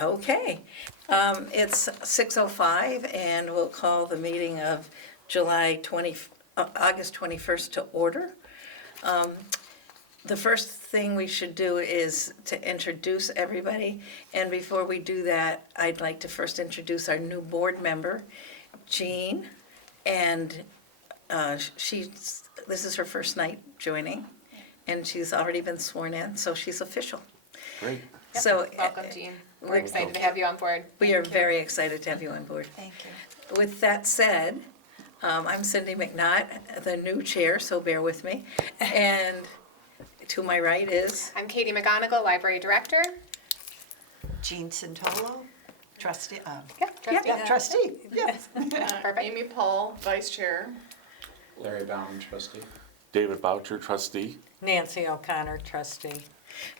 Okay. It's 6:05, and we'll call the meeting of August 21st to order. The first thing we should do is to introduce everybody, and before we do that, I'd like to first introduce our new board member, Jean, and this is her first night joining, and she's already been sworn in, so she's official. Great. Yep. So, welcome, Jean. We're excited to have you on board. We are very excited to have you on board. Thank you. With that said, I'm Cindy McNaught, the new chair, so bear with me. And to my right is, I'm Katie McGonigal, Library Director. Jean Santolo, trustee. Trustee. Trustee. Yes. Perfect. Amy Paul, Vice Chair. Larry Bowden, trustee. David Boucher, trustee. Nancy O'Connor, trustee.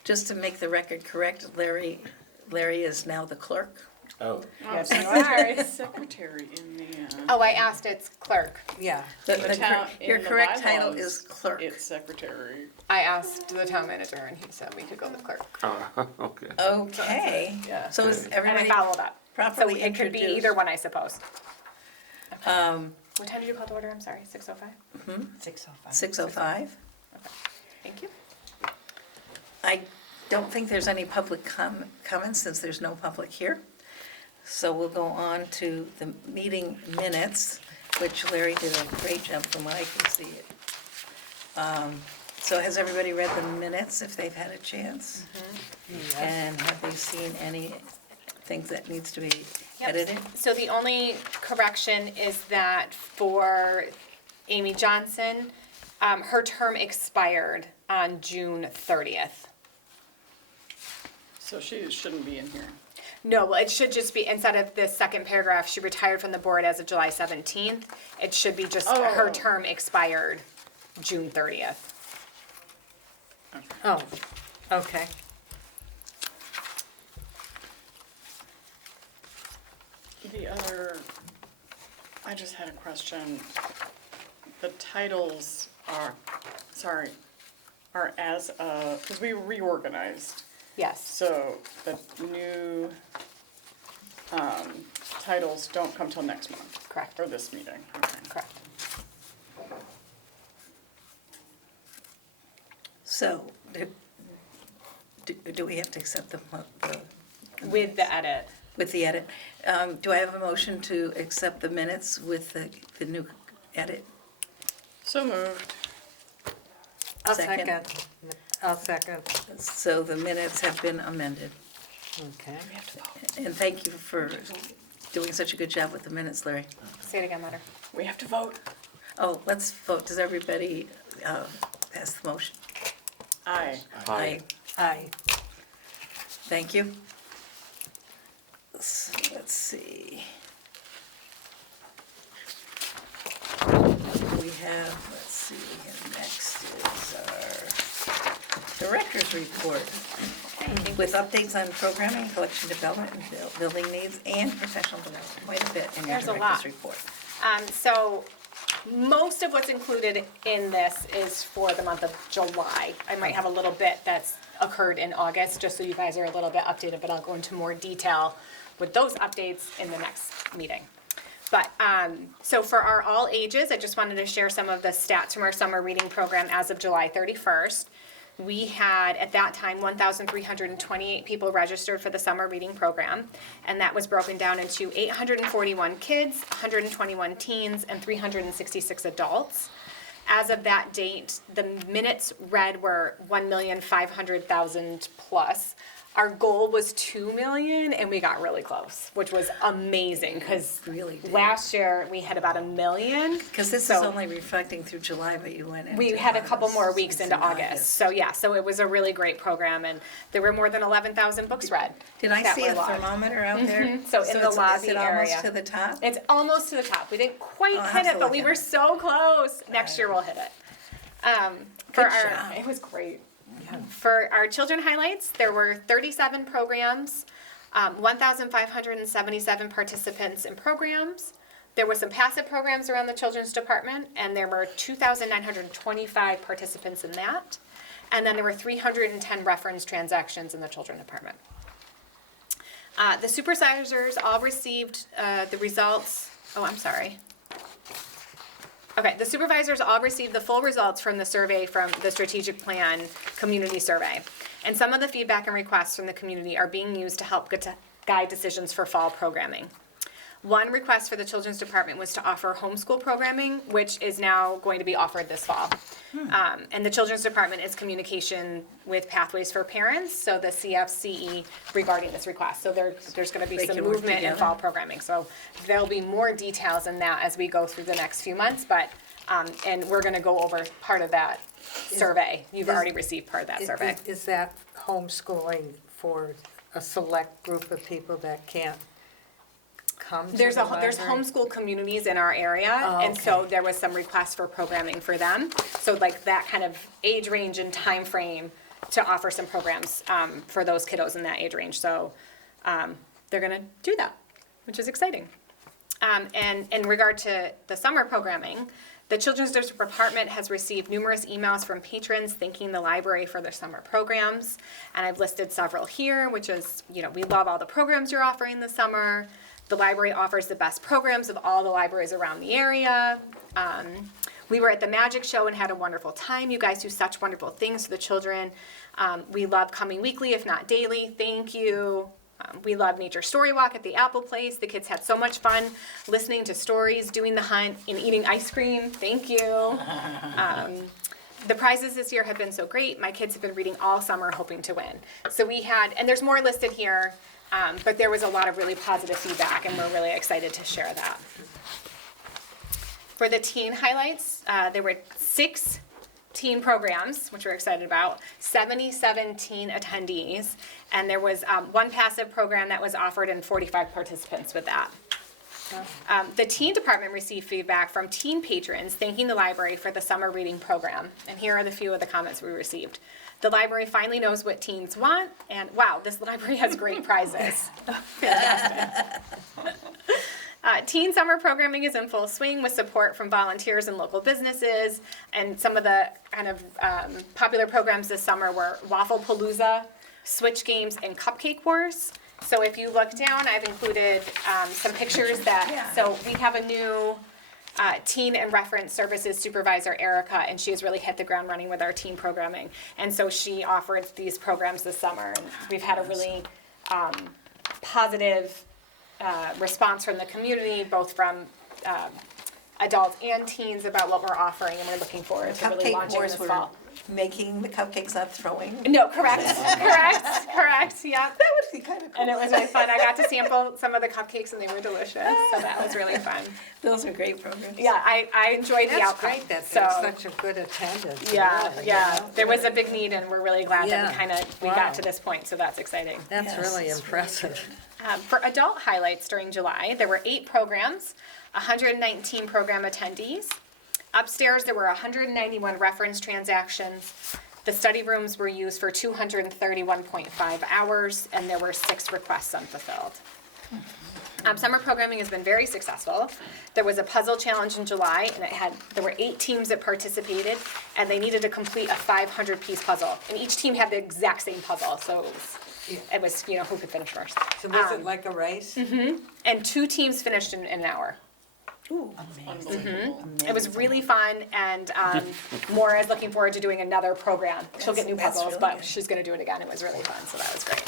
just to make the record correct, Larry is now the clerk. Oh, Yes, you are. Secretary in the, Oh, I asked, it's clerk. Yeah. Your in the correct title bylaws, is clerk. It's secretary. I asked the town manager and he said we could go with clerk. Okay. Okay. Yeah. So is And I everybody followed up. So properly it could be introduced? either one, I suppose. What time did you call to order? I'm sorry, 6:05? 6:05. 6:05. Thank you. I don't think there's any public comments since there's no public here. So we'll go on to the meeting minutes, which Larry did a great job from what I can see. So has everybody read the minutes if they've had a chance? And have they seen anything that needs to be Yep. edited? So the only correction is that for Amy Johnson, her term expired on June 30th. So she shouldn't be in here. No, well, it should just be, instead of the second paragraph, she retired from the board as of July 17th. It should be just her Oh. term expired June 30th. Oh, okay. The other, I just had a question. The titles are as of, because we reorganized. Yes. So the new titles don't come till next month. Correct. Or this meeting. Okay. Correct. So, do we have to accept the With the edit. with the edit? Do I have a motion to accept the minutes with the new edit? So moved. I'll Second. second. I'll second. So the minutes have been amended. Okay. And thank you for doing such a good job with the minutes, Larry. Say it again, Letter. We have to vote. Oh, let's vote. Does everybody pass the motion? Aye. Aye. Aye. Thank you. So, let's see. We have, let's see, and next is our director's report with updates on programming, collection development, and building needs, and professional development. Quite a bit in your There's a lot. director's report. So most of what's included in this is for the month of July. I might have a little bit that's occurred in August, just so you guys are a little bit updated, but I'll go into more detail with those updates in the next meeting. But, so for our all ages, I just wanted to share some of the stats from our summer reading program as of July 31st. We had, at that time, 1,328 people registered for the summer reading program, and that was broken down into 841 kids, 121 teens, and 366 adults. As of that date, the minutes read were 1,500,000 plus. Our goal was 2 million, and we got really close, which was amazing, because Really did. last year we had about 1 million. Because this is So- only reflecting through July, but you went into We had a couple more August. weeks It's into in August, so yeah, so it was a really great program, and there were more than 11,000 books read. Did I that see were a logged. thermometer out there? So in the it's- lobby Is it almost area. to the top? It's almost to the top. We didn't quite Oh, I'll hit have to it, but look we at were it. so close. Next year we'll hit it. For Good our, job. it was great. For our children highlights, there were 37 programs, 1,577 participants in programs. There were some passive programs around the children's department, and there were 2,925 participants in that. And then there were 310 reference transactions in the children department. The supervisors all received the results. Oh, I'm sorry. Okay, the supervisors all received the full results from the survey from the strategic plan community survey. And some of the feedback and requests from the community are being used to help guide decisions for fall programming. One request for the children's department was to offer homeschool programming, which is now going to be offered this fall. And the children's department is communication with Pathways for Parents, so the CFCE regarding this request. So there's gonna be They some can work movement in together. fall programming. So there'll be more details in that as we go through the next few months, but, and we're gonna go over part of that survey. You've is- already received part of that survey. Is that homeschooling for a select group of people that can't come to the There's library? homeschool communities in our area, Oh, and so okay. there was some requests for programming for them. So like that kind of age range and time frame to offer some programs for those kiddos in that age range. So they're gonna do that, which is exciting. And in regard to the summer programming, the Children's Department has received numerous emails from patrons thanking the library for their summer programs. And I've listed several here, which is, we love all the programs you're offering this summer. The library offers the best programs of all the libraries around the area. We were at the magic show and had a wonderful time. You guys do such wonderful things for the children. We love coming weekly, if not daily. Thank you. We love Nature Story Walk at the Apple Place. The kids had so much fun listening to stories, doing the hunt, and eating ice cream. Thank you. The prizes this year have been so great. My kids have been reading all summer hoping to win. So we had, and there's more listed here, but there was a lot of really positive feedback, and we're really excited to share that. For the teen highlights, there were 6 teen programs, which we're excited about, 77 teen attendees, and there was one passive program that was offered and 45 participants with that. The teen department received feedback from teen patrons thanking the library for the summer reading program, and here are the few of the comments we received. The library finally knows what teens want, and wow, this library has great prizes. Fantastic. Teen summer programming is in full swing with support from volunteers and local businesses, and some of the kind of popular programs this summer were Waffle Palooza, Switch Games, and Cupcake Wars. So if you look down, I've included some pictures that, so we have a new teen and reference services supervisor, Erica, and she has really hit the ground running with our teen programming. And so she offered these programs this summer, and we've had a really positive response from the community, both from adults and teens about what we're offering, and we're looking forward to really Cupcake launching wars this were fall. making the cupcakes, not throwing. No, correct, yeah. That would be kind of cool. And it was really fun. I got to sample some of the cupcakes, and they were delicious, so that was really fun. Those are great programs. Yeah, I enjoyed the That's outcome. great that So, there's such a good attendance. yeah, really, yeah. you know? There was a big need, and we're really glad that we Wow. got to this point, so that's exciting. That's Yes, really it's impressive. For adult highlights during July, there were 8 programs, 119 program attendees. Upstairs, there were 191 reference transactions. The study rooms were used for 231.5 hours, and there were 6 requests unfulfilled. Summer programming has been very successful. There was a puzzle challenge in July, and there were 8 teams that participated, and they needed to complete a 500-piece puzzle. And each team had the exact same puzzle, so it was who could finish first. So was it like a race? And 2 teams finished in an hour. Ooh, It was really fun, and Maura is looking forward to doing another program. She'll get new That's puzzles, really but good. she's going to do it again. It was really fun, so that was great.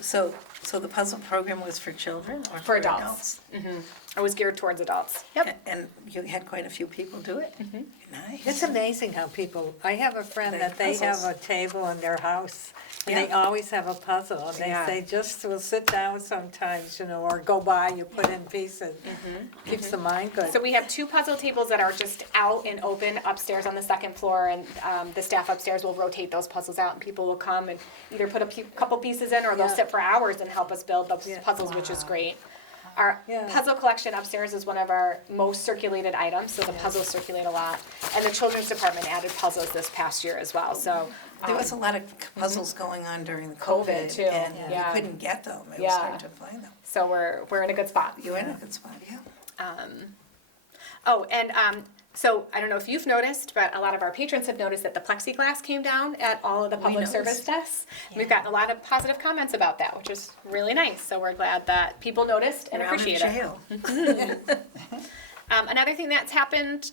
So the puzzle program was for children or For adults. It was geared towards adults. Yep. And you had quite a few people do it? It's Nice. amazing how people, I have a friend They that they have puzzles. a table in their house, and they Yeah. always have a puzzle, and they Yeah. say, just we'll sit down sometimes, or go by, you put in pieces. Keeps the mind good. So we have 2 puzzle tables that are just out and open upstairs on the 2nd floor, and the staff upstairs will rotate those puzzles out, and people will come and either put a couple pieces in, or they'll Yeah. sit for hours and help us build those Yeah. puzzles, which is great. Our Yeah. puzzle collection upstairs is one of our most circulated items, so the puzzles circulate a lot. And the children's department added puzzles this past year as well, so. There was a lot of puzzles going on during the COVID, COVID, too. and you Yeah. couldn't get them. It was Yeah. hard to find them. So we're in a good spot. You're in a good spot, yeah. So I don't know if you've noticed, but a lot of our patrons have noticed that the plexiglass came down at all of the public service noticed. desks. We've gotten a lot of positive comments about that, which is really nice. So we're glad that people noticed and We're out of appreciate it. jail. Another thing that's happened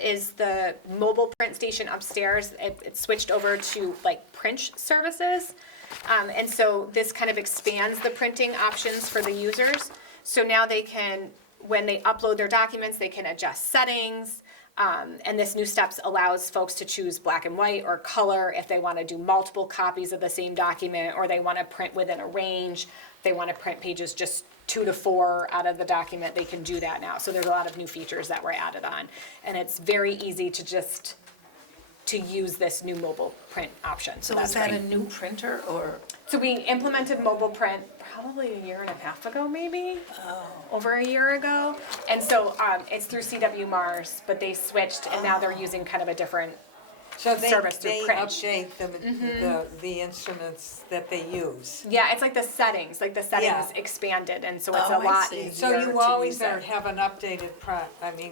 is the mobile print station upstairs. It switched over to like print services. And so this kind of expands the printing options for the users. So now they can, when they upload their documents, they can adjust settings. And this new steps allows folks to choose black and white or color if they want to do multiple copies of the same document, or they want to print within a range. If they want to print pages just 2 to 4 out of the document, they can do that now. So there's a lot of new features that were added on. And it's very easy to use this new mobile print option. So that's was that great. a new printer or? So we implemented mobile print probably a year and a half ago, maybe, over a year ago. And so it's through CW Mars, but they switched and now they're using kind of a different So they service through print. update the instruments that they use. Yeah, it's like the settings Yeah. expanded, and so it's Oh, a I lot see. easier So you to always use it. have an updated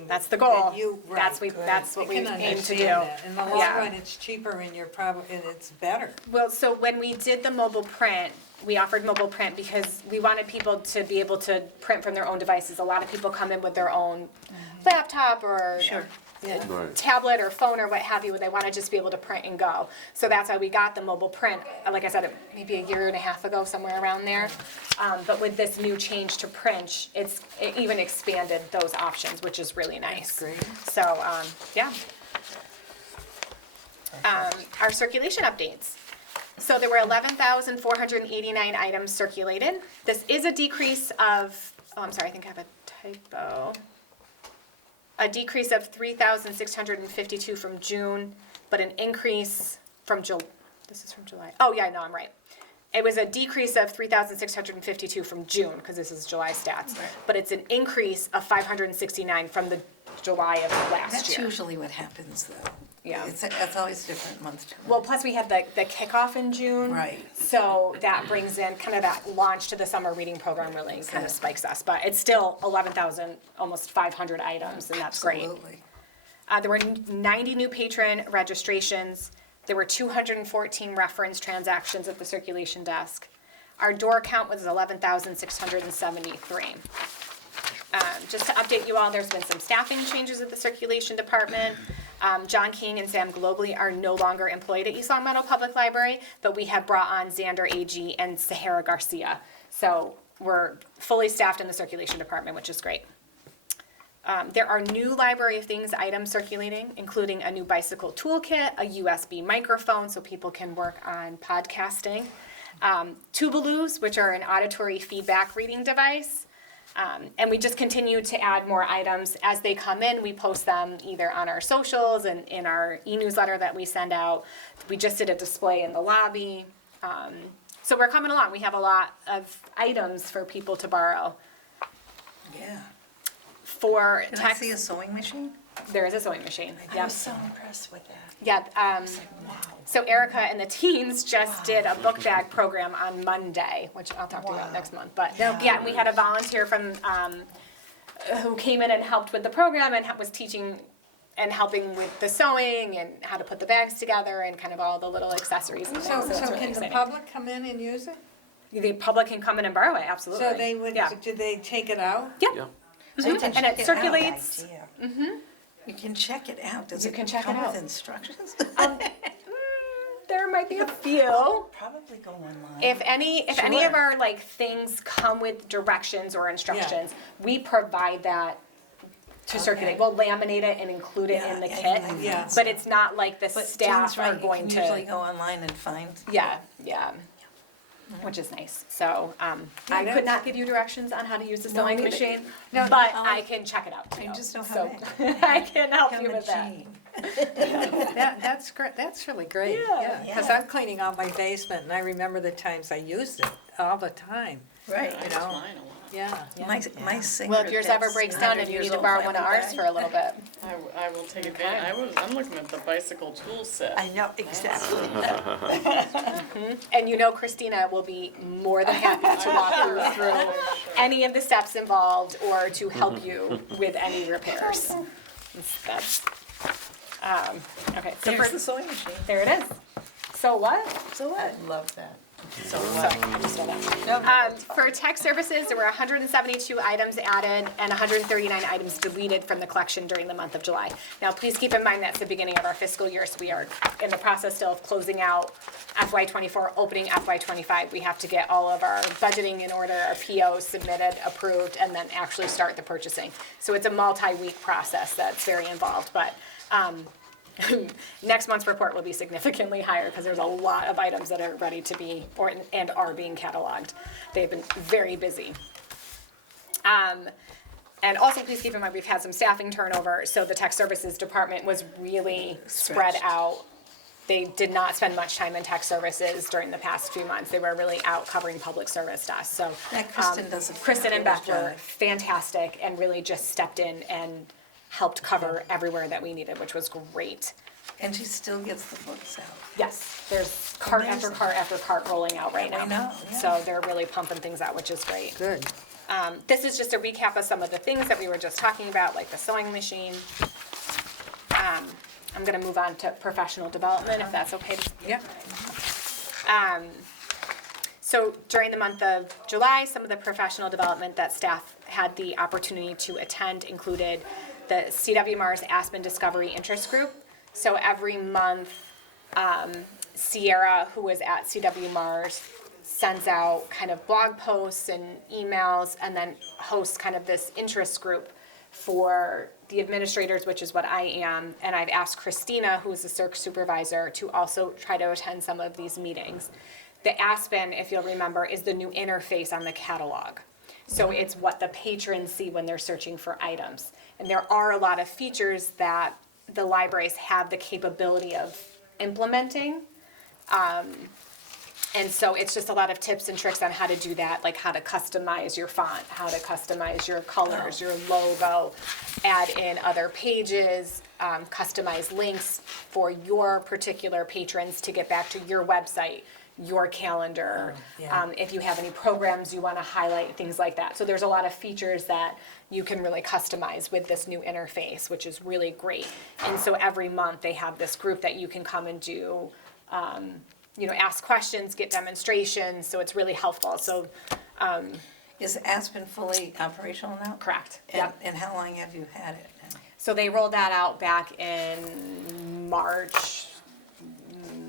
That's the goal. That's That's what we can aim to do. understand that. In the long Yeah. run, it's cheaper and and it's better. Well, so when we did the mobile print, we offered mobile print because we wanted people to be able to print from their own devices. A lot of people come in with their own laptop or Sure. Right. tablet or phone or what have you, they want to just be able to print and go. So that's why we got the mobile print, like I said, maybe a year and a half ago, somewhere around there. But with this new change to print, it even expanded those options, which is really nice. That's great. So, yeah. Our circulation updates. So there were 11,489 items circulated. This is a decrease of, I'm sorry, I think I have a typo. A decrease of 3,652 from June, but an increase from this is from July. Oh, yeah, no, I'm right. It was a decrease of 3,652 from June, because this is July stats. Right. But it's an increase of 569 from the July of last That's year. usually what happens though. Yeah. That's always different month to month. Well, plus we had the kickoff in June. Right. So that brings in kind of that launch to the summer reading program really kind of spikes us. But it's still 11,000, almost 500 items, and that's great. Absolutely. There were 90 new patron registrations. There were 214 reference transactions at the circulation desk. Our door count was 11,673. Just to update you all, there's been some staffing changes at the circulation department. John King and Sam Globally are no longer employed at East Long Meadow Public Library, but we have brought on Xander Agee and Sahara Garcia. So we're fully staffed in the circulation department, which is great. There are new Library of Things items circulating, including a new bicycle toolkit, a USB microphone so people can work on podcasting, Tubaloos, which are an auditory feedback reading device. And we just continue to add more items. As they come in, we post them either on our socials and in our e-newsletter that we send out. We just did a display in the lobby. So we're coming along. We have a lot of items for people to borrow. Yeah. For Can I text, see a sewing machine? there is a sewing machine. I Yep. was so impressed with that. Yeah, Wow. so Erica and the teens just did a book bag program on Monday, which I'll talk to you about Wow. next month. But Yeah. yeah, and we had a volunteer from who came in and helped with the program and was teaching and helping with the sewing and how to put the bags together and kind of all the little accessories and So, things. it's so really can the exciting. public come in and use it? The public can come in and borrow it, absolutely. So they would, Yeah. do they take it out? Yep. Yeah. So you Mhm. can And check it it out. circulates. Idea. You can check it out. Does You it can check it come with out. instructions? There might be a few. Probably go online. If any of Sure. our like things come with directions or instructions, we provide that to circulate. We'll laminate it and include it in the Yeah, kit. yeah, Yeah. But it's not like the But staff Jean's right, are going you can usually to. go online and find. Yeah, which is nice. So I could not give you directions on how to use the sewing neither. machine, No, but I'll- I can check it out too. I just don't So have it. I can help Come you and with that. Jean. That's great, that's really great, Yeah. yeah. Because I'm cleaning out my basement and I remember the times I used it all the time, Right. I you use know? mine a lot. Yeah. My singer. Well, if yours ever that's breaks down 100 and you years need to old borrow one of finally ours died. for a little bit. I will take advantage. I'm looking at the bicycle tool set. I know, exactly. And you know Christina will be more than happy to walk you through any of the steps involved or to help you with any repairs. That's, okay, so There's the first, sewing machine. there it is. So what? So what? Love that. So, I just saw that. For tech services, there were 172 items added and 139 items deleted from the collection during the month of July. Now, please keep in mind that's the beginning of our fiscal year, so we are in the process still of closing out FY24, opening FY25. We have to get all of our budgeting in order, our POs submitted, approved, and then actually start the purchasing. So it's a multi-week process that's very involved, but next month's report will be significantly higher because there's a lot of items that are ready to be and are being cataloged. They've been very busy. And also, please keep in mind, we've had some staffing turnover, so the tech services department was really spread Stretched. out. They did not spend much time in tech services during the past few months. They were really out covering public service stuff, so. Yeah, Kristen does a Kristen and Beth fabulous were job. fantastic and really just stepped in and helped cover everywhere that we needed, which was great. And she still gets the books out. Yes, there's cart after Amazing. cart after cart rolling out right now. I know, yeah. So they're really pumping things out, which is great. Good. This is just a recap of some of the things that we were just talking about, like the sewing machine. I'm gonna move on to professional development, if that's okay. Yeah. So during the month of July, some of the professional development that staff had the opportunity to attend included the CW Mars Aspen Discovery Interest Group. So every month, Sierra, who is at CW Mars, sends out kind of blog posts and emails and then hosts kind of this interest group for the administrators, which is what I am. And I've asked Christina, who is the CERC supervisor, to also try to attend some of these meetings. The Aspen, if you'll remember, is the new interface on the catalog. So it's what the patrons see when they're searching for items. And there are a lot of features that the libraries have the capability of implementing. And so it's just a lot of tips and tricks on how to do that, like how to customize your font, how to customize your colors, your logo, add in other pages, customize links for your particular patrons to get back to your website, your calendar. yeah. If you have any programs you want to highlight, things like that. So there's a lot of features that you can really customize with this new interface, which is really great. And so every month they have this group that you can come and do, ask questions, get demonstrations, so it's really helpful. So, Is Aspen fully operational now? correct. And, Yep. and how long have you had it now? So they rolled that out back in March,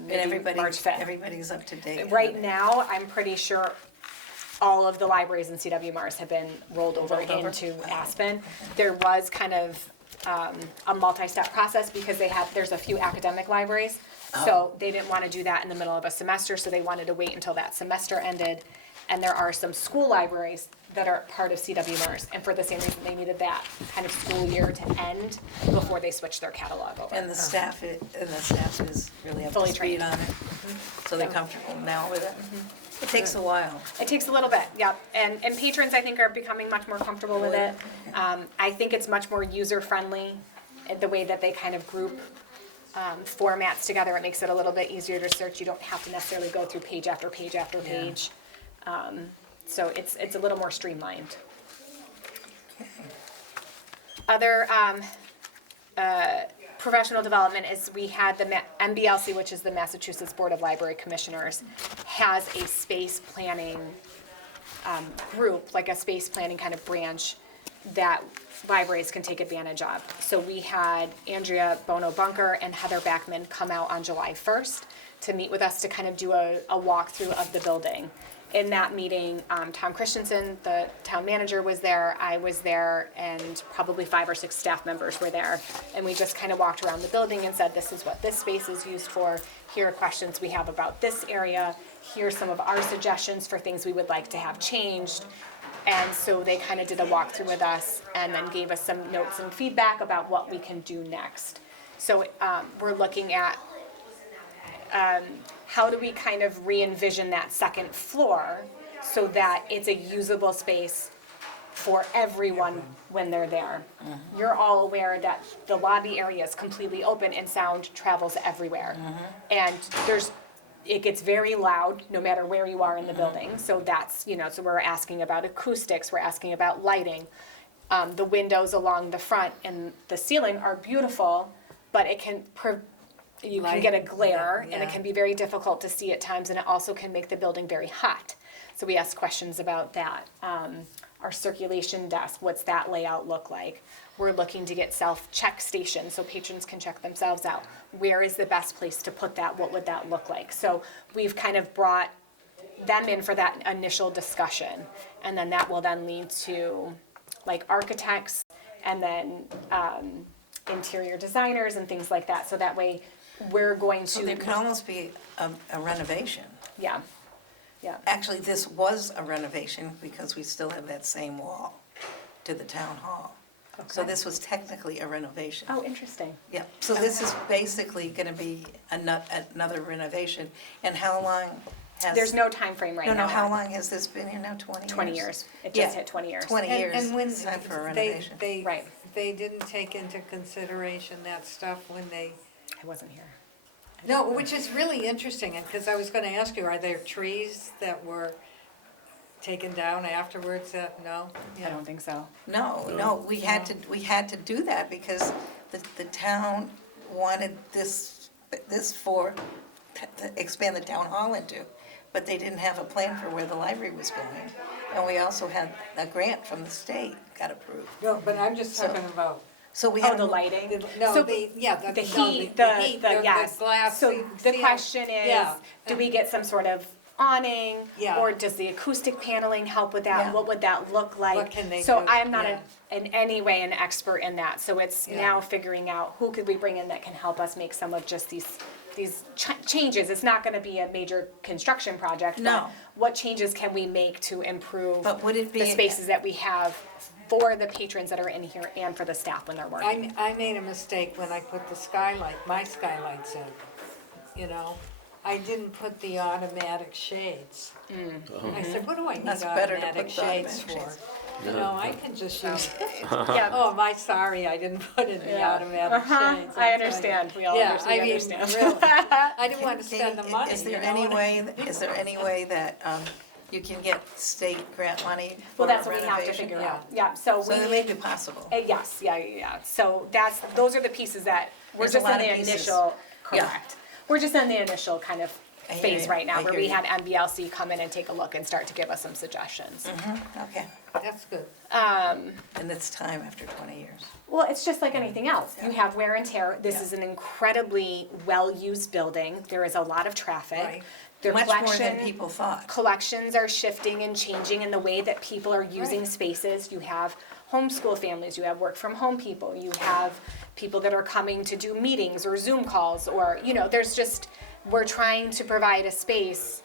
And maybe March 5th. everybody's up to date. Right now, I'm pretty sure all of the libraries in CW Mars have been rolled over Rolled over? into Aspen. There was kind of a multi-step process because there's a few academic libraries. So they didn't want to do that in the middle of a semester, so they wanted to wait until that semester ended. And there are some school libraries that are part of CW Mars, and for the same reason, they needed that kind of school year to end before they switched their catalog over. And the staff is really up Fully to speed trained. on it? So they're comfortable now with it? It takes a while. It takes a little bit, yeah, and patrons, I think, are becoming much more comfortable with it. I think it's much more user-friendly, the way that they kind of group formats together. It makes it a little bit easier to search. You don't have to necessarily go through page after page after Yeah. page. So it's a little more streamlined. Other professional development is we had the MBLC, which is the Massachusetts Board of Library Commissioners, has a space planning group, like a space planning kind of branch that libraries can take advantage of. So we had Andrea Bono-Bunker and Heather Backman come out on July 1st to meet with us to kind of do a walkthrough of the building. In that meeting, Tom Christensen, the town manager, was there, I was there, and probably 5 or 6 staff members were there. And we just kind of walked around the building and said, this is what this space is used for. Here are questions we have about this area. Here are some of our suggestions for things we would like to have changed. And so they kind of did a walkthrough with us and then gave us some notes and feedback about what we can do next. So we're looking at how do we kind of re-envision that second floor so that it's a usable space for everyone when they're there. You're all aware that the lobby area is completely open and sound travels everywhere. And it gets very loud no matter where you are in the building. So that's, so we're asking about acoustics, we're asking about lighting. The windows along the front and the ceiling are beautiful, but it can, you can get a glare, and it Yeah. can be very difficult to see at times, and it also can make the building very hot. So we asked questions about that. Our circulation desk, what's that layout look like? We're looking to get self-check stations so patrons can check themselves out. Where is the best place to put that? What would that look like? So we've kind of brought them in for that initial discussion, and then that will then lead to like architects and then interior designers and things like that. So that way we're going So to, there could almost be a renovation. yeah, yeah. Actually, this was a renovation because we still have that same wall to the town hall. So Okay. this was technically a renovation. Oh, interesting. Yeah, so this is basically gonna be another renovation. And how long has? There's no time frame right No, now. no, how long has this been here now, 20 years? 20 years. It just Yeah, hit 20 years. 20 And- years, And when it's time for a they, renovation. Right. they didn't take into consideration that stuff when they, I wasn't here. no, which is really interesting, because I was gonna ask you, are there trees that were taken down afterwards that, no? I don't think so. No, we had to do that because the town wanted this for, to expand the town hall into, but they didn't have a plan for where the library was going. And we also had a grant from the state got approved. No, but I'm just So- talking about, So we Oh, had. the lighting? no, So the, yeah, the, The no, heat, the yes. glass. So the seal. question is, Yeah. do we get some sort of awning? Yeah. Or does the acoustic paneling help with that? Yeah. What would that look like? What can they So do? I'm not Yeah. in any way an expert in that, so it's Yeah. now figuring out who could we bring in that can help us make some of just these changes. It's not gonna be a major construction project, but No. what changes can we make to improve But would it be? the spaces that we have for the patrons that are in here and for the staff when they're working? I made a mistake when I put the skylight, my skylights in, you know? I didn't put the automatic shades. I said, what do I need That's better to automatic put the shades automatic for? shades. You know, I can just use, Yeah. oh, my, sorry, I didn't put in the Yeah. automatic Uh-huh. shades. I I'll tell you. understand. We all Yeah, understand. I mean, understand. really, I didn't want to Can spend the you- money, Is you there know? is there any way that you can get state grant money for Well, that's what we have to renovation? figure Yeah. out. Yeah, so So that we, may be possible. yes, yeah. So those are the pieces that, we're There's a just in lot the of pieces. initial, Yeah. correct. We're just in the initial kind of I hear phase you. right now, I where hear we you. had MBLC come in and take a look and start to give us some suggestions. Okay, That's good. and it's time after 20 years. Well, it's just like anything else. You Yeah. have wear and tear. This Yeah. is an incredibly well-used building. There is a lot of traffic. Right. Their Much more than collection- people thought. collections are shifting and changing in the way that people are using spaces. You have homeschool families, you have work from home people, you have people that are coming to do meetings or Zoom calls, or, there's just, we're trying to provide a space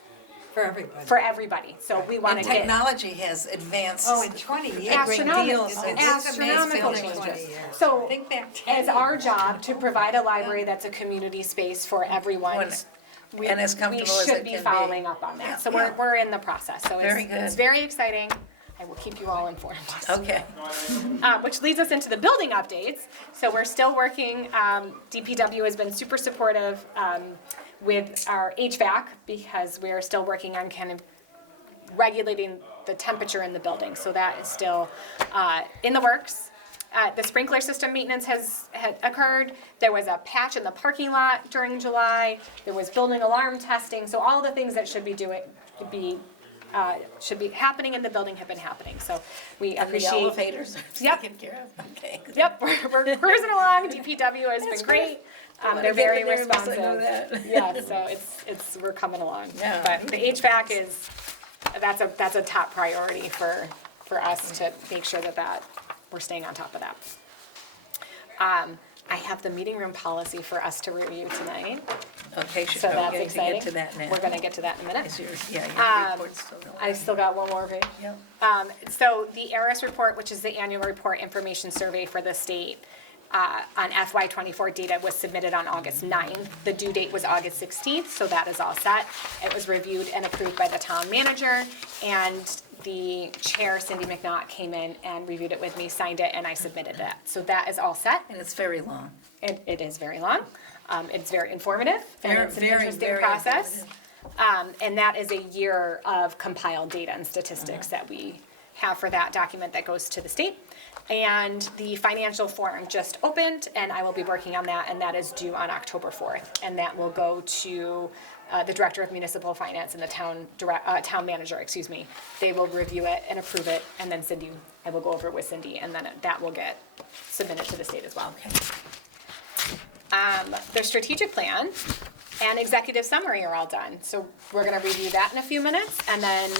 For everybody. for everybody. So we want And to get technology has advanced. Oh, in 20 years. a great Astronomical- deal It's- since- it's astronomical amazing in 20 changes. years. So Think back 10 it's our years. job to provide a library that's a community space for everyone. And as comfortable as We it should be can be. following up on Yeah. that. So Yeah. we're in the process. So Very it's good. very exciting. I will keep you all informed. Okay, Which leads us into the building updates. So we're still working, DPW has been super supportive with our HVAC because we're still working on kind of regulating the temperature in the building. So that is still in the works. The sprinkler system maintenance had occurred. There was a patch in the parking lot during July. There was building alarm testing. So all the things that should be happening in the building have been happening. So we and the appreciate. elevators are Yep. taken care of, okay. Yep, we're cruising along. DPW has That's been great. Wanna They're get very in there, must I know responsive. that? Yeah, so it's we're coming along. Yeah. But the HVAC that's a top priority for us to make sure that we're staying on top of that. I have the meeting room policy for us to review tonight, Okay, so sure, that's okay, to exciting. get to that now. We're gonna get to that in a minute. Is your report's still going? I still got one more page. Yep. So the ARIS report, which is the annual report information survey for the state, on FY '24 data was submitted on August 9th. The due date was August 16th, so that is all set. It was reviewed and approved by the town manager, and the chair, Cindy McNaught, came in and reviewed it with me, signed it, and I submitted it. So that is all set. And it's very long. It is very long. It's very informative, and Very, it's an very, interesting very process. And that is a year of compiled data and statistics that we have for that document that goes to the state. And the financial form just opened, and I will be working on that, and that is due on October 4th. And that will go to the Director of Municipal Finance and the town manager, excuse me. They will review it and approve it, and then Cindy, I will go over it with Cindy, and then that will get submitted to the state as well. Okay. The strategic plan and executive summary are all done. So we're gonna review that in a few minutes, and then,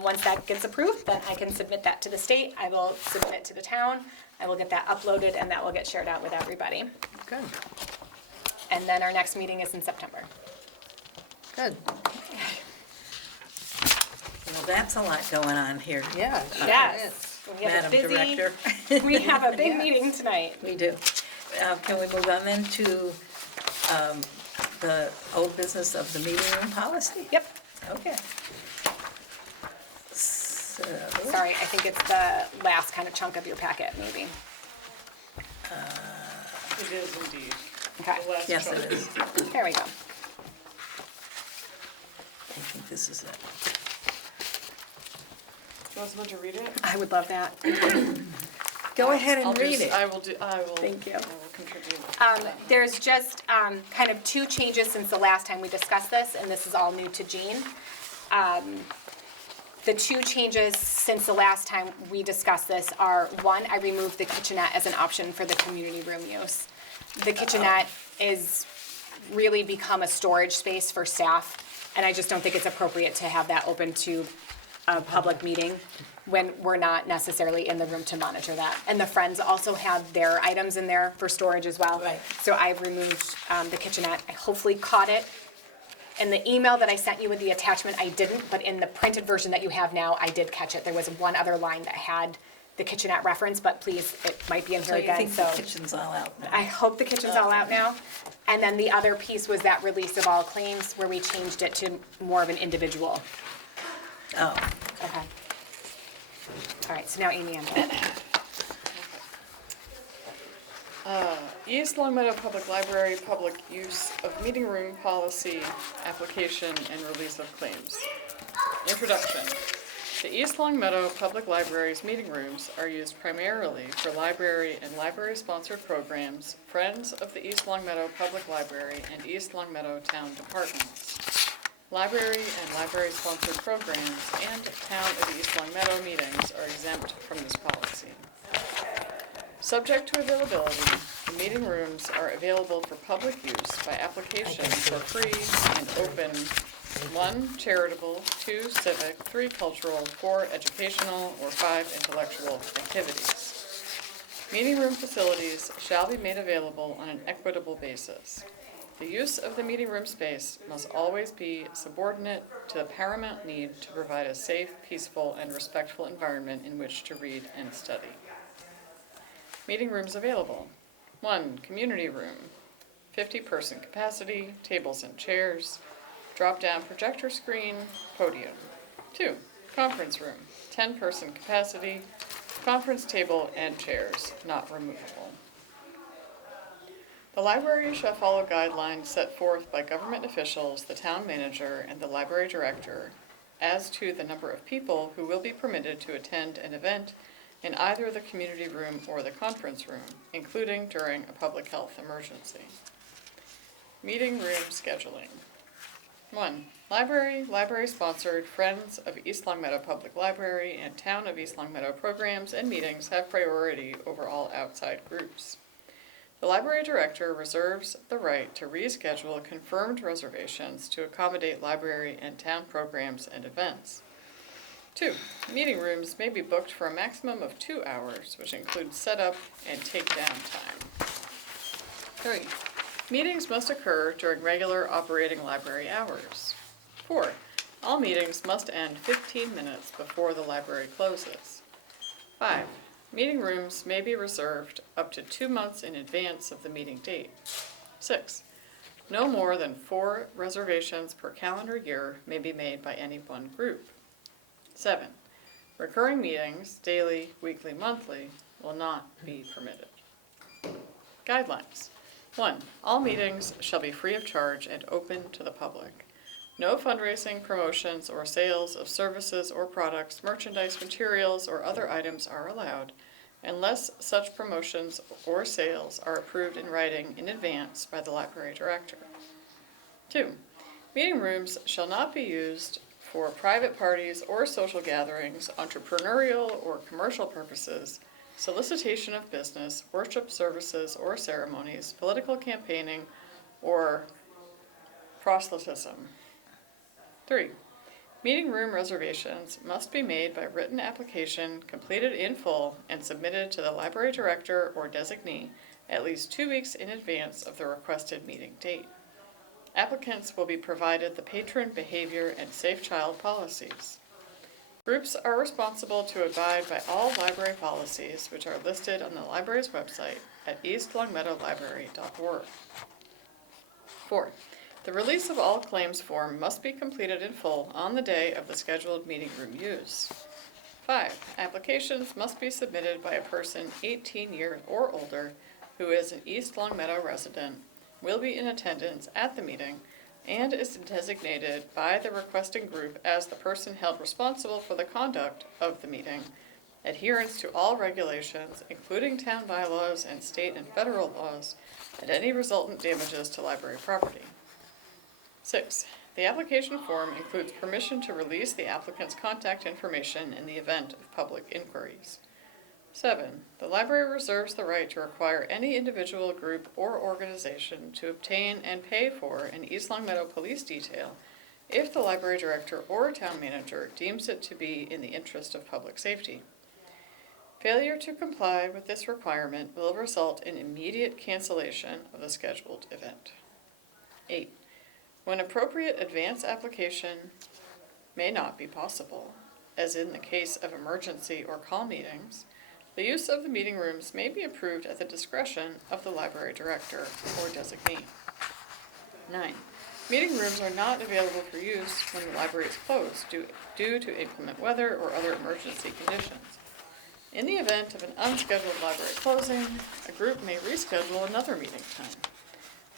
once that gets approved, then I can submit that to the state. I will submit it to the town. I will get that uploaded, and that will get shared out with everybody. Good, And then our next meeting is in September. good. Well, that's a lot going on here. Yeah, it sure Yes. is. We have a Madam busy, Director. we have a big Yes. meeting tonight. We do. Can we move on then to the old business of the meeting room policy? Yep, Okay. So, sorry, I think it's the last kind of chunk of your packet, maybe. It is indeed. Okay, The last yes, chunk. it is. there we go. I think this is it. Do you want someone to read it? I would love that. Go ahead I'll and read just- it. I will. Thank you. I will contribute. There's just kind of two changes since the last time we discussed this, and this is all new to Jean. The two changes since the last time we discussed this are, one, I removed the kitchenette as an option for the community room use. The kitchenette is really become a storage space for staff, and I just don't think it's appropriate to have that open to a public meeting when we're not necessarily in the room to monitor that. And the Friends also have their items in there for storage as well. Right. So I've removed the kitchenette. I hopefully caught it. In the email that I sent you with the attachment, I didn't, but in the printed version that you have now, I did catch it. There was one other line that had the kitchenette reference, but please, it might be in So here you again, think so. the kitchen's all out now? I hope the kitchen's all out now. And then the other piece was that release of all claims, where we changed it to more of an individual. Oh, Okay. All right, so now Amy, I'm done. East Long Meadow Public Library, public use of meeting room policy, application, and release of claims. Introduction. The East Long Meadow Public Library's meeting rooms are used primarily for library and library-sponsored programs, Friends of the East Long Meadow Public Library, and East Long Meadow Town Departments. Library and library-sponsored programs and Town of East Long Meadow meetings are exempt from this policy. Subject to availability, the meeting rooms are available for public use by application for free and open: 1, charitable, 2, civic, 3, cultural, 4, educational, or 5, intellectual activities. Meeting room facilities shall be made available on an equitable basis. The use of the meeting room space must always be subordinate to the paramount need to provide a safe, peaceful, and respectful environment in which to read and study. Meeting rooms available: 1, community room, 50-person capacity, tables and chairs, drop-down projector screen, podium. 2, conference room, 10-person capacity, conference table and chairs, not removable. The library shall follow guidelines set forth by government officials, the town manager, and the library director as to the number of people who will be permitted to attend an event in either the community room or the conference room, including during a public health emergency. Meeting room scheduling. 1, library, library-sponsored Friends of East Long Meadow Public Library and Town of East Long Meadow programs and meetings have priority over all outside groups. The library director reserves the right to reschedule confirmed reservations to accommodate library and town programs and events. 2, meeting rooms may be booked for a maximum of 2 hours, which includes setup and takedown time. 3, meetings must occur during regular operating library hours. 4, all meetings must end 15 minutes before the library closes. 5, meeting rooms may be reserved up to 2 months in advance of the meeting date. 6, no more than 4 reservations per calendar year may be made by any one group. 7, recurring meetings, daily, weekly, monthly, will not be permitted. Guidelines. 1, all meetings shall be free of charge and open to the public. No fundraising, promotions, or sales of services or products, merchandise, materials, or other items are allowed unless such promotions or sales are approved in writing in advance by the library director. 2. Meeting rooms shall not be used for private parties or social gatherings, entrepreneurial or commercial purposes, solicitation of business, worship services or ceremonies, political campaigning, or proselytism. 3. Meeting room reservations must be made by written application completed in full and submitted to the library director or designee at least 2 weeks in advance of the requested meeting date. Applicants will be provided the patron behavior and safe child policies. Groups are responsible to abide by all library policies which are listed on the library's website at eastlongmeadowlibrary.org. 4. The release of all claims form must be completed in full on the day of the scheduled meeting room use. 5. Applications must be submitted by a person 18 years or older who is an East Longmeadow resident, will be in attendance at the meeting, and is designated by the requesting group as the person held responsible for the conduct of the meeting, adherence to all regulations, including town bylaws and state and federal laws, and any resultant damages to library property. 6. The application form includes permission to release the applicant's contact information in the event of public inquiries. 7. The library reserves the right to require any individual, group, or organization to obtain and pay for an East Longmeadow police detail if the library director or town manager deems it to be in the interest of public safety. Failure to comply with this requirement will result in immediate cancellation of the scheduled event. 8. When appropriate advance application may not be possible, as in the case of emergency or call meetings, the use of the meeting rooms may be approved at the discretion of the library director or designee. 9. Meeting rooms are not available for use when the library is closed due to inclement weather or other emergency conditions. In the event of an unscheduled library closing, a group may reschedule another meeting time.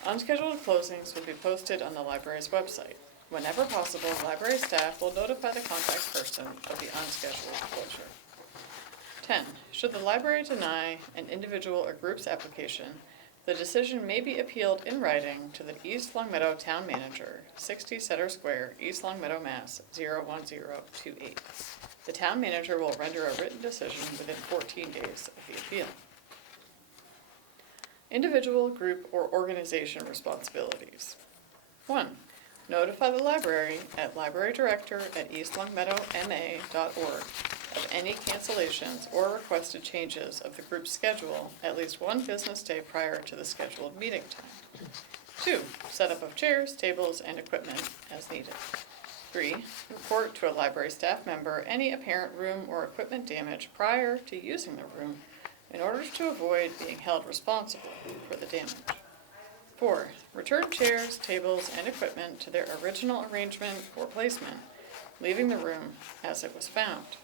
Unscheduled closings will be posted on the library's website. Whenever possible, library staff will notify the contact person of the unscheduled closure. 10. Should the library deny an individual or group's application, the decision may be appealed in writing to the East Longmeadow Town Manager, 60 Center Square, East Longmeadow, Mass. 01028. The town manager will render a written decision within 14 days of the appeal. Individual, group, or organization responsibilities. 1. Notify the library at librarydirector@eastlongmeadowma.org of any cancellations or requested changes of the group's schedule at least one business day prior to the scheduled meeting time. 2. Setup of chairs, tables, and equipment as needed. 3. Report to a library staff member any apparent room or equipment damage prior to using the room in order to avoid being held responsible for the damage. 4. Return chairs, tables, and equipment to their original arrangement or placement, leaving the room as it was found.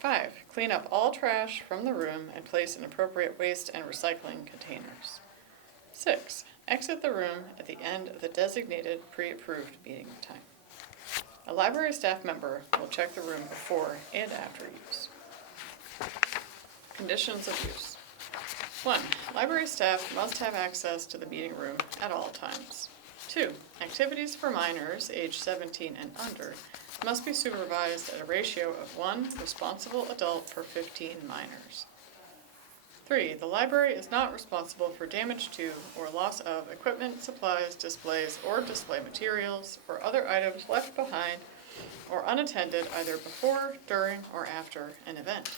5. Clean up all trash from the room and place in appropriate waste and recycling containers. 6. Exit the room at the end of the designated pre-approved meeting time. A library staff member will check the room before and after use. Conditions of use. 1. Library staff must have access to the meeting room at all times. 2. Activities for minors aged 17 and under must be supervised at a ratio of 1 responsible adult per 15 minors. 3. The library is not responsible for damage to or loss of equipment, supplies, displays, or display materials, or other items left behind or unattended either before, during, or after an event.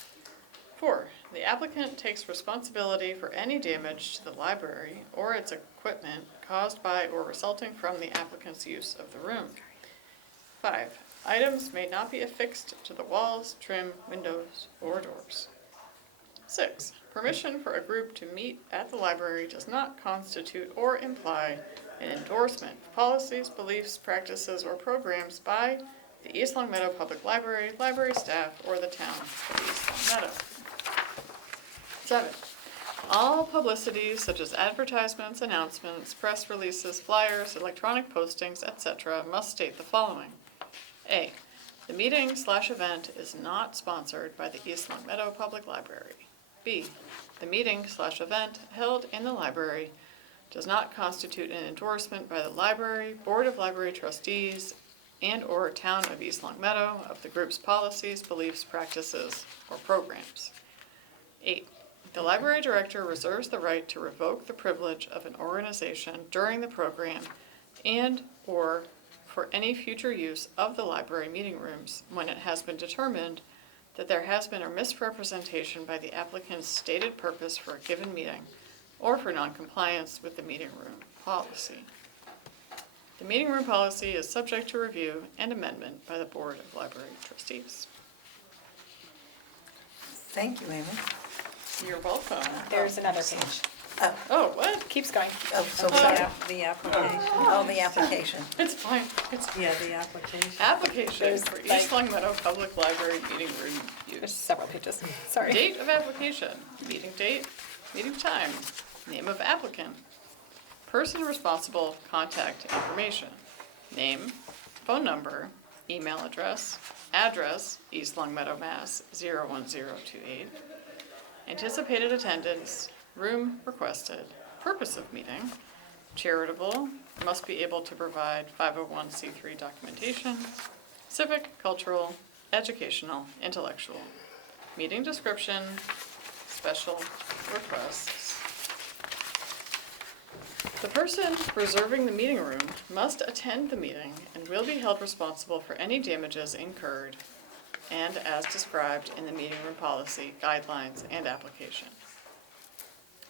4. The applicant takes responsibility for any damage to the library or its equipment caused by or resulting from the applicant's use of the room. 5. Items may not be affixed to the walls, trim, windows, or doors. 6. Permission for a group to meet at the library does not constitute or imply an endorsement of policies, beliefs, practices, or programs by the East Longmeadow Public Library, library staff, or the town of East Longmeadow. 7. All publicity such as advertisements, announcements, press releases, flyers, electronic postings, etc. must state the following. A. The meeting/event is not sponsored by the East Long Meadow Public Library. B. The meeting/event held in the library does not constitute an endorsement by the library, Board of Library Trustees, and/or Town of East Long Meadow of the group's policies, beliefs, practices, or programs. 8. The library director reserves the right to revoke the privilege of an organization during the program and/or for any future use of the library meeting rooms when it has been determined that there has been a misrepresentation by the applicant's stated purpose for a given meeting or for noncompliance with the meeting room policy. The meeting room policy is subject to review and amendment by the Board of Library Trustees. Thank you, Amy. You're welcome. There's another page. Oh, what? Keeps going. Oh, so The sorry. the application, Oh, the application. It's fine. It's yeah, the application. application There's, for like- East Long Meadow Public Library meeting room There's use. several pages. Sorry. Date of application, meeting date, meeting time, name of applicant, person responsible, contact information, name, phone number, email address, East Long Meadow, Mass. 01028, anticipated attendance, room requested, purpose of meeting, charitable, must be able to provide 501c3 documentation, civic, cultural, educational, intellectual, meeting description, special requests. The person reserving the meeting room must attend the meeting and will be held responsible for any damages incurred and as described in the meeting room policy, guidelines, and application.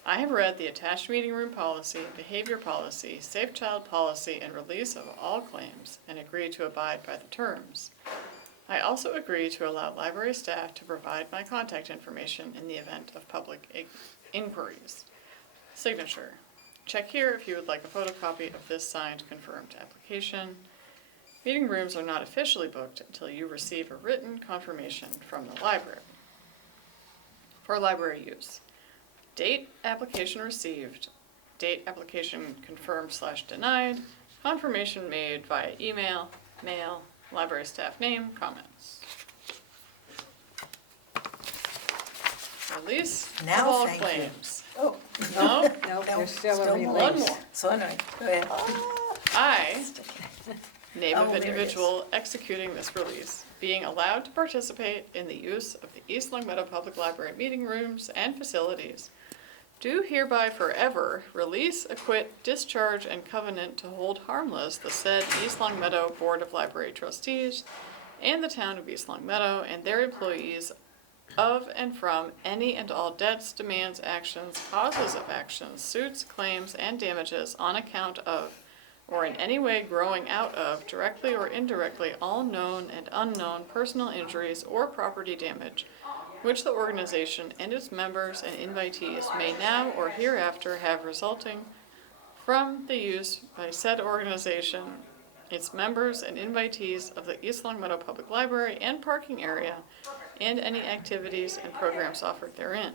I have read the attached meeting room policy, behavior policy, safe child policy, and release of all claims and agree to abide by the terms. I also agree to allow library staff to provide my contact information in the event of public inquiries. Signature. Check here if you would like a photocopy of this signed confirmed application. Meeting rooms are not officially booked until you receive a written confirmation from the library. For library use. Date application received, date application confirmed/denied, confirmation made via email, mail, library staff name, comments. Release of Now, all thank you. claims. Oh, No, Nope, No, there's still still a more. one release. more. so annoying. Go ahead. I, name Oh, of there it is. individual executing this release, being allowed to participate in the use of the East Long Meadow Public Library meeting rooms and facilities, do hereby forever release, acquit, discharge, and covenant to hold harmless the said East Long Meadow Board of Library Trustees and the Town of East Long Meadow and their employees of and from any and all debts, demands, actions, causes of actions, suits, claims, and damages on account of or in any way growing out of, directly or indirectly, all known and unknown personal injuries or property damage which the organization and its members and invitees may now or hereafter have resulting from the use by said organization, its members and invitees of the East Long Meadow Public Library and parking area, and any activities and programs offered therein.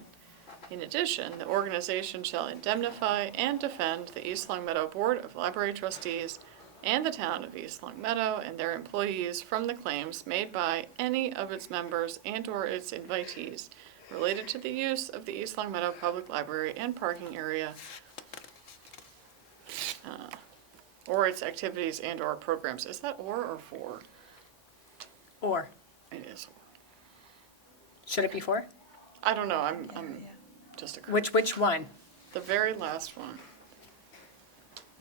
In addition, the organization shall indemnify and defend the East Long Meadow Board of Library Trustees and the Town of East Long Meadow and their employees from the claims made by any of its members and/or its invitees related to the use of the East Long Meadow Public Library and parking area, or its activities and/or programs. Is that or for? Or, It is. should it be for? I don't know. I'm just a. Which one? The very last one.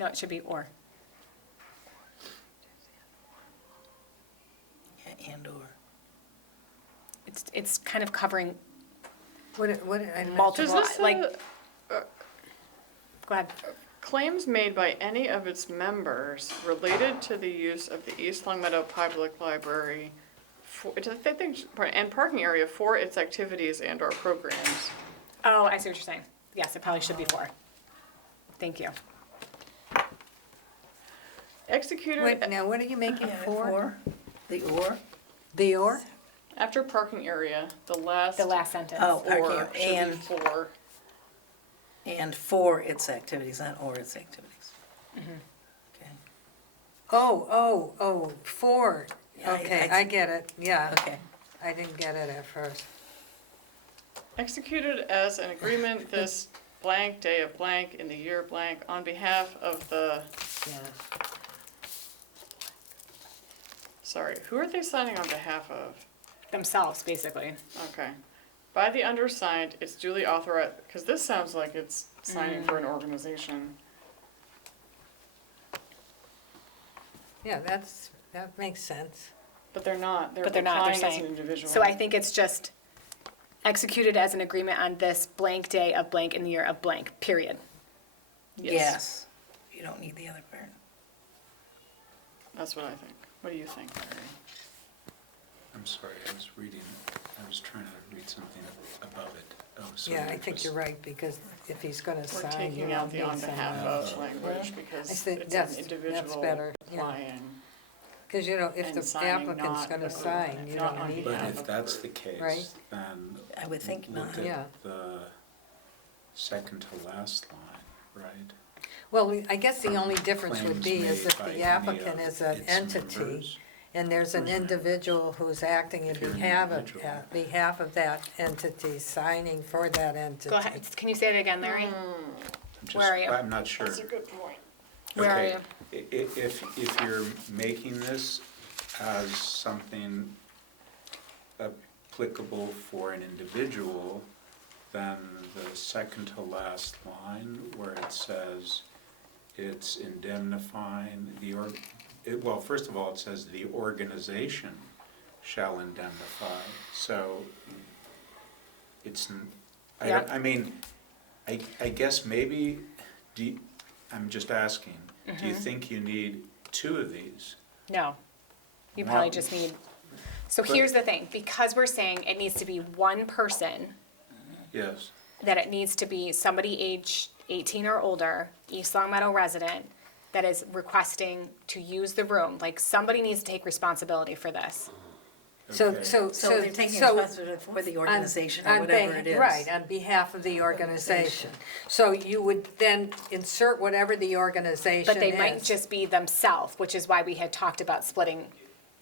No, it should be or. Yeah, and/or. It's kind of covering What, I missed multiple, Does this, like, go ahead. claims made by any of its members related to the use of the East Long Meadow Public Library and parking area for its activities and/or programs. Oh, I see what you're saying. Yes, it probably should be for. Thank you. Executed Wait, now what are you making Yeah, for? The or? The or? after parking area, the last The last sentence. Oh, or parking should be and, for. And for its activities, not or its activities. Okay, Oh, for, Yeah, okay, I- I get it, yeah. okay. I didn't get it at first. Executed as an agreement this blank day of blank in the year blank on behalf of the, Yeah. sorry, who are they signing on behalf of? Themselves, basically. Okay. By the undersigned, it's duly authorized, because this sounds like it's signing for an organization. Yeah, that makes sense. But they're not, they're But they're not, they're applying as an saying. individual. So I think it's just executed as an agreement on this blank day of blank in the year of blank, period. Yes. You don't need the other part. That's what I think. What do you think, Larry? I'm sorry, I was reading, I was trying to read something above it. Oh, so Yeah, I you're think just- you're right, because if he's gonna We're sign, taking you out won't the need on behalf someone else. of language I because think it's that's an individual better, yeah. applying. Because, you know, if And the signing applicant's not gonna of- sign, you not don't on need But behalf that. if that's the case, Right. then I would think look not. at Yeah. the second to last line, right? Well, I guess the only difference would Claims be is made if by the any applicant of is an its entity, members. and there's an Who's an individual who's acting in If you're an individual. behalf of that entity, signing for that entity. Go ahead, can you say it again, Larry? I'm just- Where are you? I'm not sure. That's a good point. Where are Okay, if you're making this as something applicable for an individual, then the second to last line where it says it's indemnifying well, first of all, it says the organization shall indemnify, so it's, Yeah. I mean, I guess maybe, I'm just asking, do you think you need two of these? No. You probably Well, just need, so but- here's the thing, because we're saying it needs to be one person, Yes, that it needs to be somebody age 18 or older, East Long Meadow resident, that is requesting to use the room, like somebody needs to take responsibility for this. So, okay. so, So so. they're taking so responsibility for the organization or on whatever beh- it is. Right, on behalf of the organization. So you would then insert whatever the organization But they might is. just be themselves, which is why we had talked about splitting,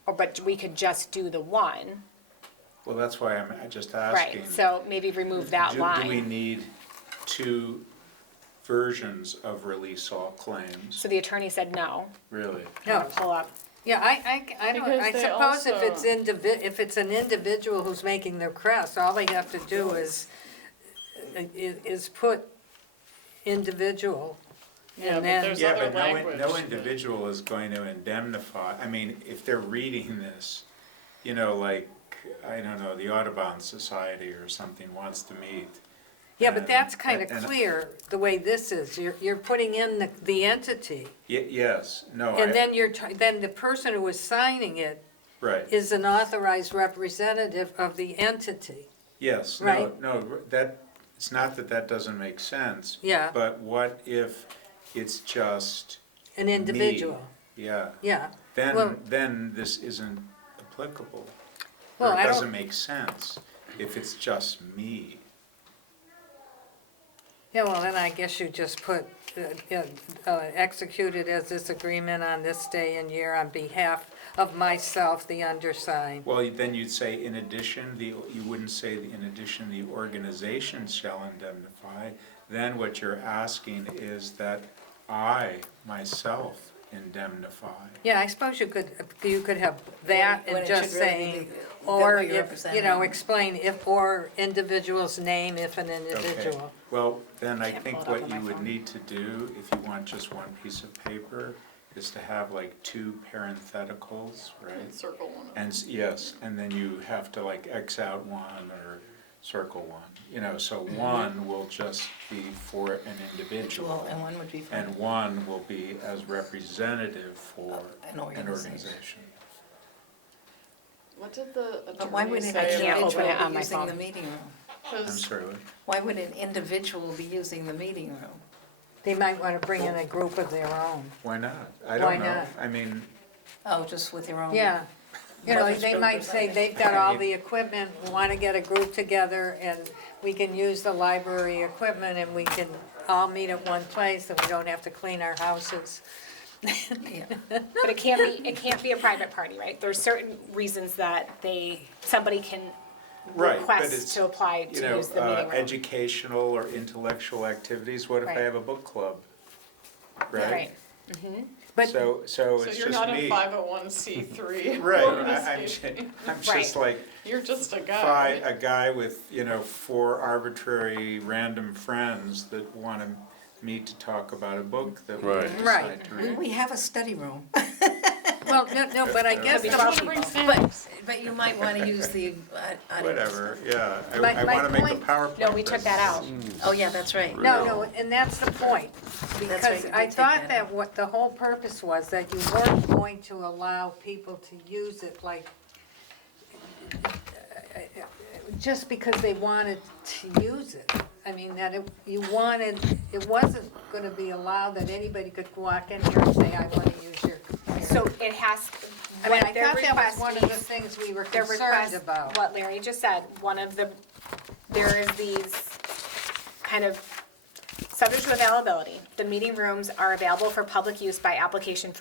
but we could just do the one, Well, that's why I'm just asking. right? So maybe remove that Do we line. need two versions of release all claims? So the attorney said no. Really? I'm gonna pull up. Yeah, I don't, Because I they suppose if also- it's if it's an individual who's making the request, all they have to do is put individual. Yeah, And but then- there's Yeah, other but language. no individual is going to indemnify, I mean, if they're reading this, you know, like, I don't know, the Audubon Society or something wants to meet. Yeah, but and- that's kind of and- clear, the way this is. You're putting in the entity. Yes, no, And then I, then the person who is signing it right, is an authorized representative of the entity. yes, no, Right. no, that, it's not that that doesn't make sense. Yeah. But what if it's just An me? individual, Yeah, yeah. Well- then this isn't applicable. Well, Or I it don't- doesn't make sense if it's just me. Yeah, well, then I guess you just put, executed as this agreement on this day and year on behalf of myself, the undersigned. Well, then you'd say, in addition, you wouldn't say, in addition, the organization shall indemnify. Then what you're asking is that I, myself, indemnify. Yeah, I suppose you could have that When and it just should really saying, be or the if, you know, representative. explain if, or individual's name if an Okay, individual. well, then I Can't think pull it up what on you my would phone. need to do, if you want just one piece of paper, is to have like two parentheticals, right? Circle one of them. And, yes, and then you have to like X out one or circle one, you know, so one will just be for an individual. And one would be for. And one will be as representative for An an organization. organization. What did the But why would attorney an I say? can't about- open it individual on be my using the phone. meeting room? I'm 'Cause sorry, what? Why would an individual be using the meeting room? They might want to bring in a group of their own. Why not? I Why don't know. not? I mean, Oh, just with your own? Yeah, you know, Well, they might say they've got all the equipment, we want to get a group together and we can use the library equipment and we can all meet at one place and we don't have to clean our houses. Yeah. But it can't be a private party, right? There's certain reasons that somebody can Right, but request it's, to apply you to know, use the meeting room. educational or intellectual activities, what if I Right. have a book club? Right? Right. But So So it's you're just not a me. 501c3 Right, organization. I'm just Right. like, You're just a guy. a guy with, you know, 4 arbitrary random friends that want to meet to talk about a book that we Right. decide Right. to read. We have a study room, Well, no, but I guess Could be the 12 point, people. but you might want to use the audio. Whatever, yeah, My- I my want to make a point- PowerPoint. No, we took that out. Oh, yeah, that's right. no, and that's the point. That's right, Because you did I take thought that that out. what the whole purpose was, that you weren't going to allow people to use it like, just because they wanted to use it. I mean, that it wasn't gonna be allowed that anybody could walk in here and say, I wanna use your computer. So it has, I mean, I what their thought that was request one of the needs, things we were their concerned request, about. what Larry just said, there is these kind of subject to availability. The meeting rooms are available for public use by application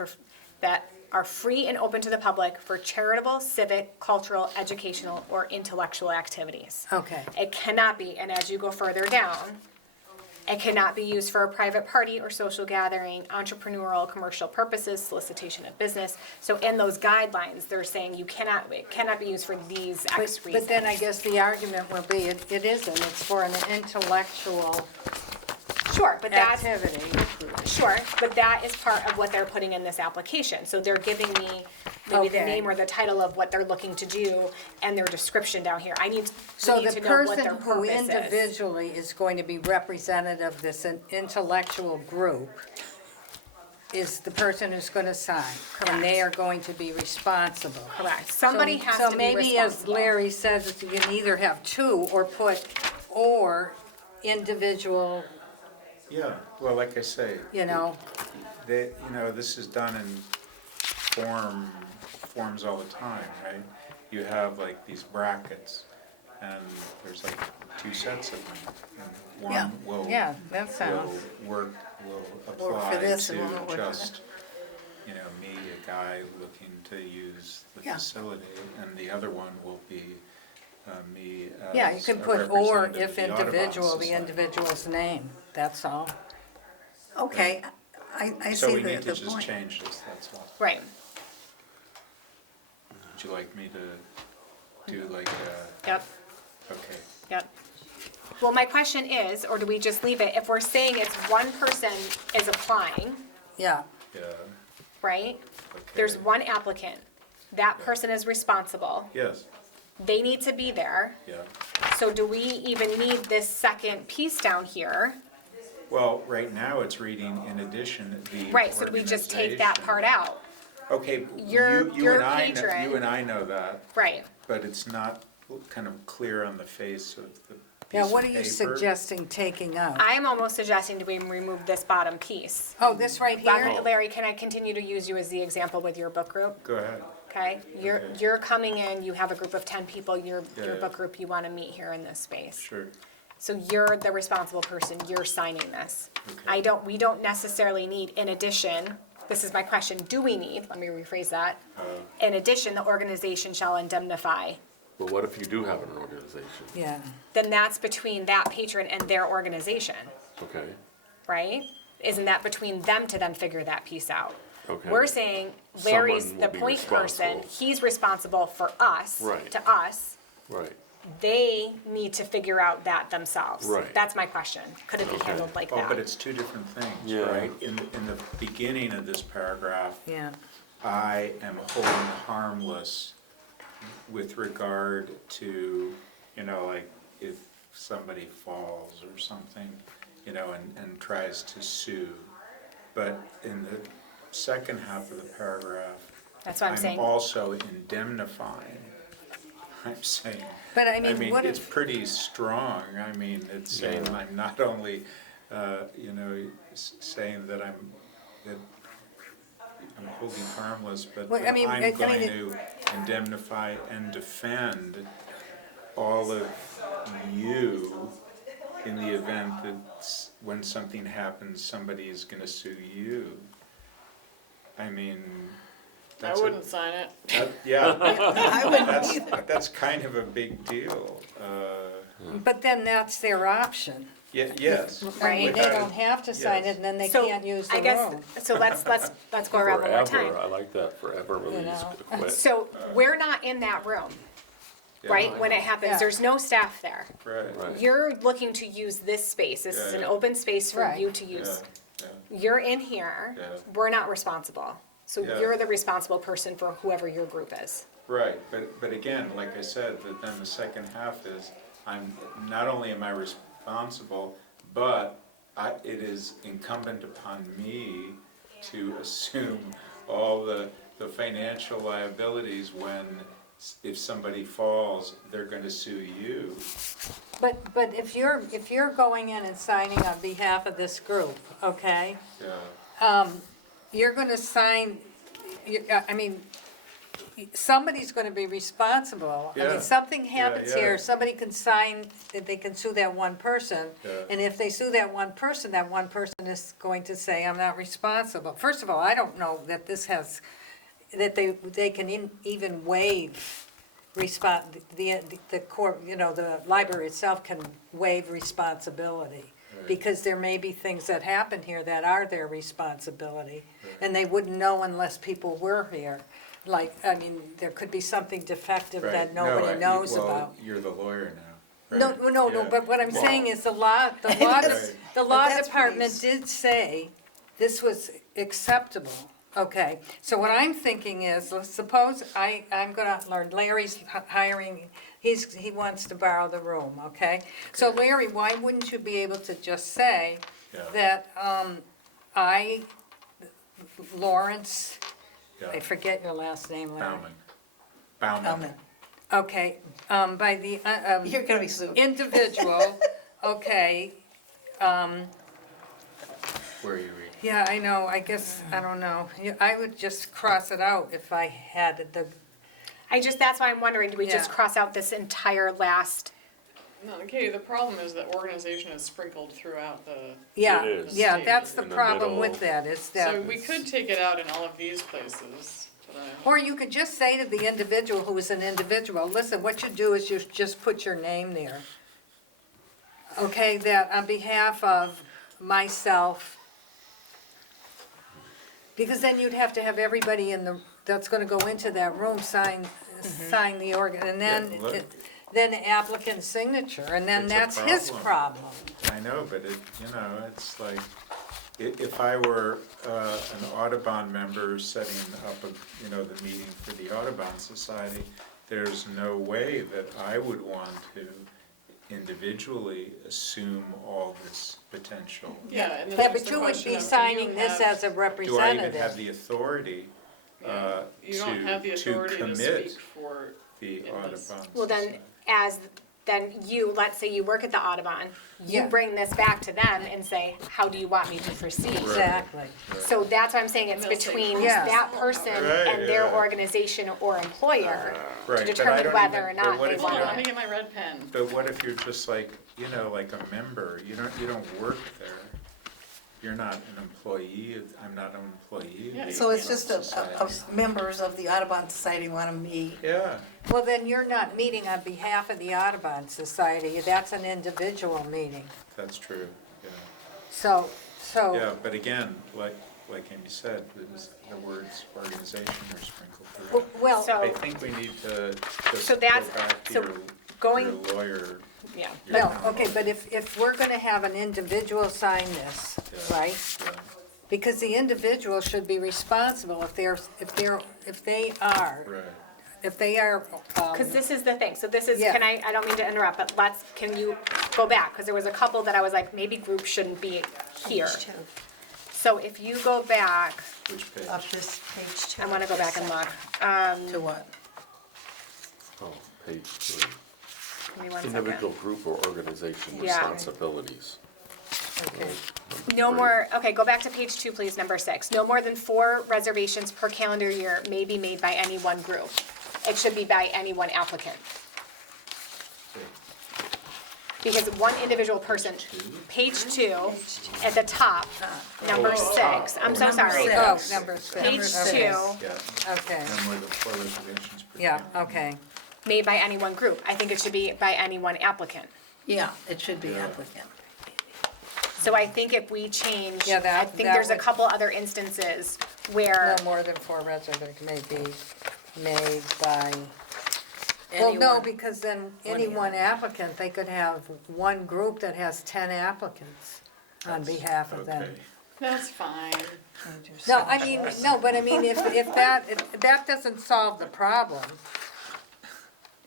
that are free and open to the public for charitable, civic, cultural, educational, or intellectual activities. Okay. It cannot be, and as you go further down, it cannot be used for a private party or social gathering, entrepreneurial, commercial purposes, solicitation of business. So in those guidelines, they're saying it cannot be used for these X reasons. But then I guess the argument will be, it isn't, it's for an intellectual Sure, but that's, activity. sure, but that is part of what they're putting in this application. So they're giving me maybe the Okay. name or the title of what they're looking to do and their description down here. So we need the to know what person their who purpose is. individually is going to be representative of this intellectual group is the person who's gonna sign. And they are Correct. going to be responsible. Correct. Somebody has So to be maybe as responsible. Larry says, you can either have 2 or put, or individual, Yeah, well, like I say. you know. This is done in forms all the time, right? You have like these brackets, and there's like 2 sets of them. And Yeah. one will, Yeah, that sounds. will for apply this and one will to work for just, me, a guy looking to use the Yeah. facility, and the other one will be me as Yeah, you can a put or representative if of the Audubon individual, the Society. individual's name, that's all. Okay, I So see we the need to just point. change this, that's all. Right. Would you like me to do like, Yep. okay. Yep. Well, my question is, or do we just leave it, if we're saying it's one person is applying, Yeah, Yeah, right? okay. There's one applicant, that person is responsible, Yes, they need to be there, yeah. so do we even need this second piece down here? Well, right now it's reading in addition the Right, so do we just take that part out? Okay, Your you and I, patron- you and I know that, Right, but it's not kind of clear on the face of the piece yeah, of what are you paper. suggesting taking out? I'm almost suggesting do we remove this bottom piece? Oh, this right here? Larry, can I continue to use you as the example with your book group? Go ahead. Okay, Okay. you're coming in, you have a group of 10 people, your Yeah. book group, you wanna meet here in this space. Sure. So you're the responsible person, you're signing this. Okay. We don't necessarily need, in addition, this is my question, do we need, let me rephrase that. In addition, the organization shall indemnify. But what if you do have an organization? Yeah, Then that's between that patron and their organization, Okay, right? Isn't that between them to then figure that piece out? okay. We're saying Larry's Someone the will be point person, responsible. he's responsible for us, Right. to us. Right, They need to figure out that themselves. Right. That's my question. Could it be Okay. handled like Oh, that? but it's 2 different things, Yeah. right? In the beginning of this paragraph, yeah. I am holding harmless with regard to, like if somebody falls or something, and tries to sue. But in the second half of the paragraph, That's what I'm saying. also indemnifying. I'm saying. But I mean, what it's if, pretty strong. I mean, it's saying Yeah. I'm not only, saying that I'm holding harmless, but Well, I that mean, I'm I mean, going to indemnify and defend all of you in the event that when something happens, somebody is gonna sue you. I mean, I that's a- wouldn't sign it. Yeah, I wouldn't either. that's kind of a big deal. But then that's their option. Yes. I mean, they Without- don't have to sign yes. it, and then they So, can't use the I guess, room. so let's go around one more time. Forever, I like that, forever release, know. quit. So we're not in that room, Yeah. right? When it happens, Yeah. there's no staff there. Right. Right. You're looking to use this space. This is Yeah, an yeah. open space for Right. you to use. Yeah, You're in here. Yeah. We're not responsible. So Yeah. you're the responsible person for whoever your group is. right, but again, like I said, but then the second half is, not only am I responsible, but it is incumbent upon me to assume all the financial liabilities when, if somebody falls, they're gonna sue you. But if you're going in and signing on behalf of this group, okay? Yeah, You're gonna sign, I mean, somebody's gonna be responsible. I Yeah. mean, something happens yeah. here, somebody can sign, that they can sue that one person. Yeah. And if they sue that one person is going to say, I'm not responsible. First of all, I don't know that this has, that they can even waive the court, you know, the library itself can waive responsibility. Right. Because there may be things that happen here that are their responsibility, and they wouldn't know unless people were here. Like, I mean, there could be something defective that right. nobody knows well, about. you're the lawyer now. No, right? no, Yeah. but what I'm Well, saying is the law Right. the law that's department pretty did say this was acceptable. Okay, so what I'm thinking is, let's suppose I'm gonna, Larry's hiring, he wants to borrow the room, okay? So Larry, why wouldn't you be able to just say Yeah. that, Lawrence, Yeah. I forget your last name, Larry. Bauman. Okay, by the, You're gonna be sued. individual, okay, Where are you reading? yeah, I know, I guess, I don't know. I would just cross it out if I had the, That's why I'm wondering, do we just Yeah. cross out this entire last? No, Katie, the problem is that organization is sprinkled throughout the, yeah, It is. yeah, that's the In the problem with middle. that, is that. so we could take it out in all of these places, but Or you could just say to the individual who is an individual, listen, what you do is you just put your name there. Okay, that on behalf of myself, because then you'd have to have everybody that's gonna go into that room sign the organ, and then, Yeah, look. then the applicant's signature, and then It's a that's his problem. problem. I know, but it's like, if I were an Audubon member setting up the meeting for the Audubon Society, there's no way that I would want to individually assume all this potential. yeah, and then Yeah, there's but the you would question be of, do you signing this have- as a Do I even have representative. the authority Yeah, you don't have the to authority to commit speak for, the in this. Audubon Well, Society? then let's say you work at the Audubon, you Yeah. bring this back to them and say, how do you want me to proceed? Right. Exactly. So that's why I'm saying it's They'll say, between Yeah. that person Right, and their yeah. organization or employer Right, to but I determine don't whether even- or but not what they if hold you on, want let me it. get my red pen. But what if you're just like a member, you don't work there, you're not an employee, I'm not an employee of Yeah, the So it's just Audubon Society. members of the Audubon Society want to meet. Yeah, Well, then you're not meeting on behalf of the Audubon Society, that's an individual meeting. that's true, yeah. So, Yeah, but again, like Amy said, the words organization are sprinkled throughout. well, So- I think we need to just So go that's- back to so your going- lawyer. Yeah. your no, town okay, lawyer. but if we're gonna have an individual sign this, Yeah. right? Yeah. Because the individual should be responsible if they are, Right. Because this is the thing, so this is, Yeah. I don't mean to interrupt, but can you go back? Because there was a couple that I was like, maybe groups shouldn't be here. Page 2, So if you go back, Which page? of this page 2. I want to go back and look. To what? Oh, page 3. Give me one Individual second. group or organization Yeah. responsibilities. Okay. No more, okay, go back to page 2, please, number 6. No more than 4 reservations per calendar year may be made by any one group. It should be by any one applicant. Because one individual person, page 2, at the top, number 6, I'm so Number sorry. six. Oh, number six. Page Okay. 2, Yeah, Okay, and where the 4 reservations per yeah, family. okay. made by any one group. I think it should be by any one applicant. Yeah, it should be applicant. So I think if we change, Yeah, that- I think that there's a would- couple other instances where, No more than 4 residents may be made by, well, no, Anyone. because then One any one applicant, they could have one group that has 10 applicants on behalf of them. Okay. That's fine. No, I mean, no, but I mean, if that doesn't solve the problem.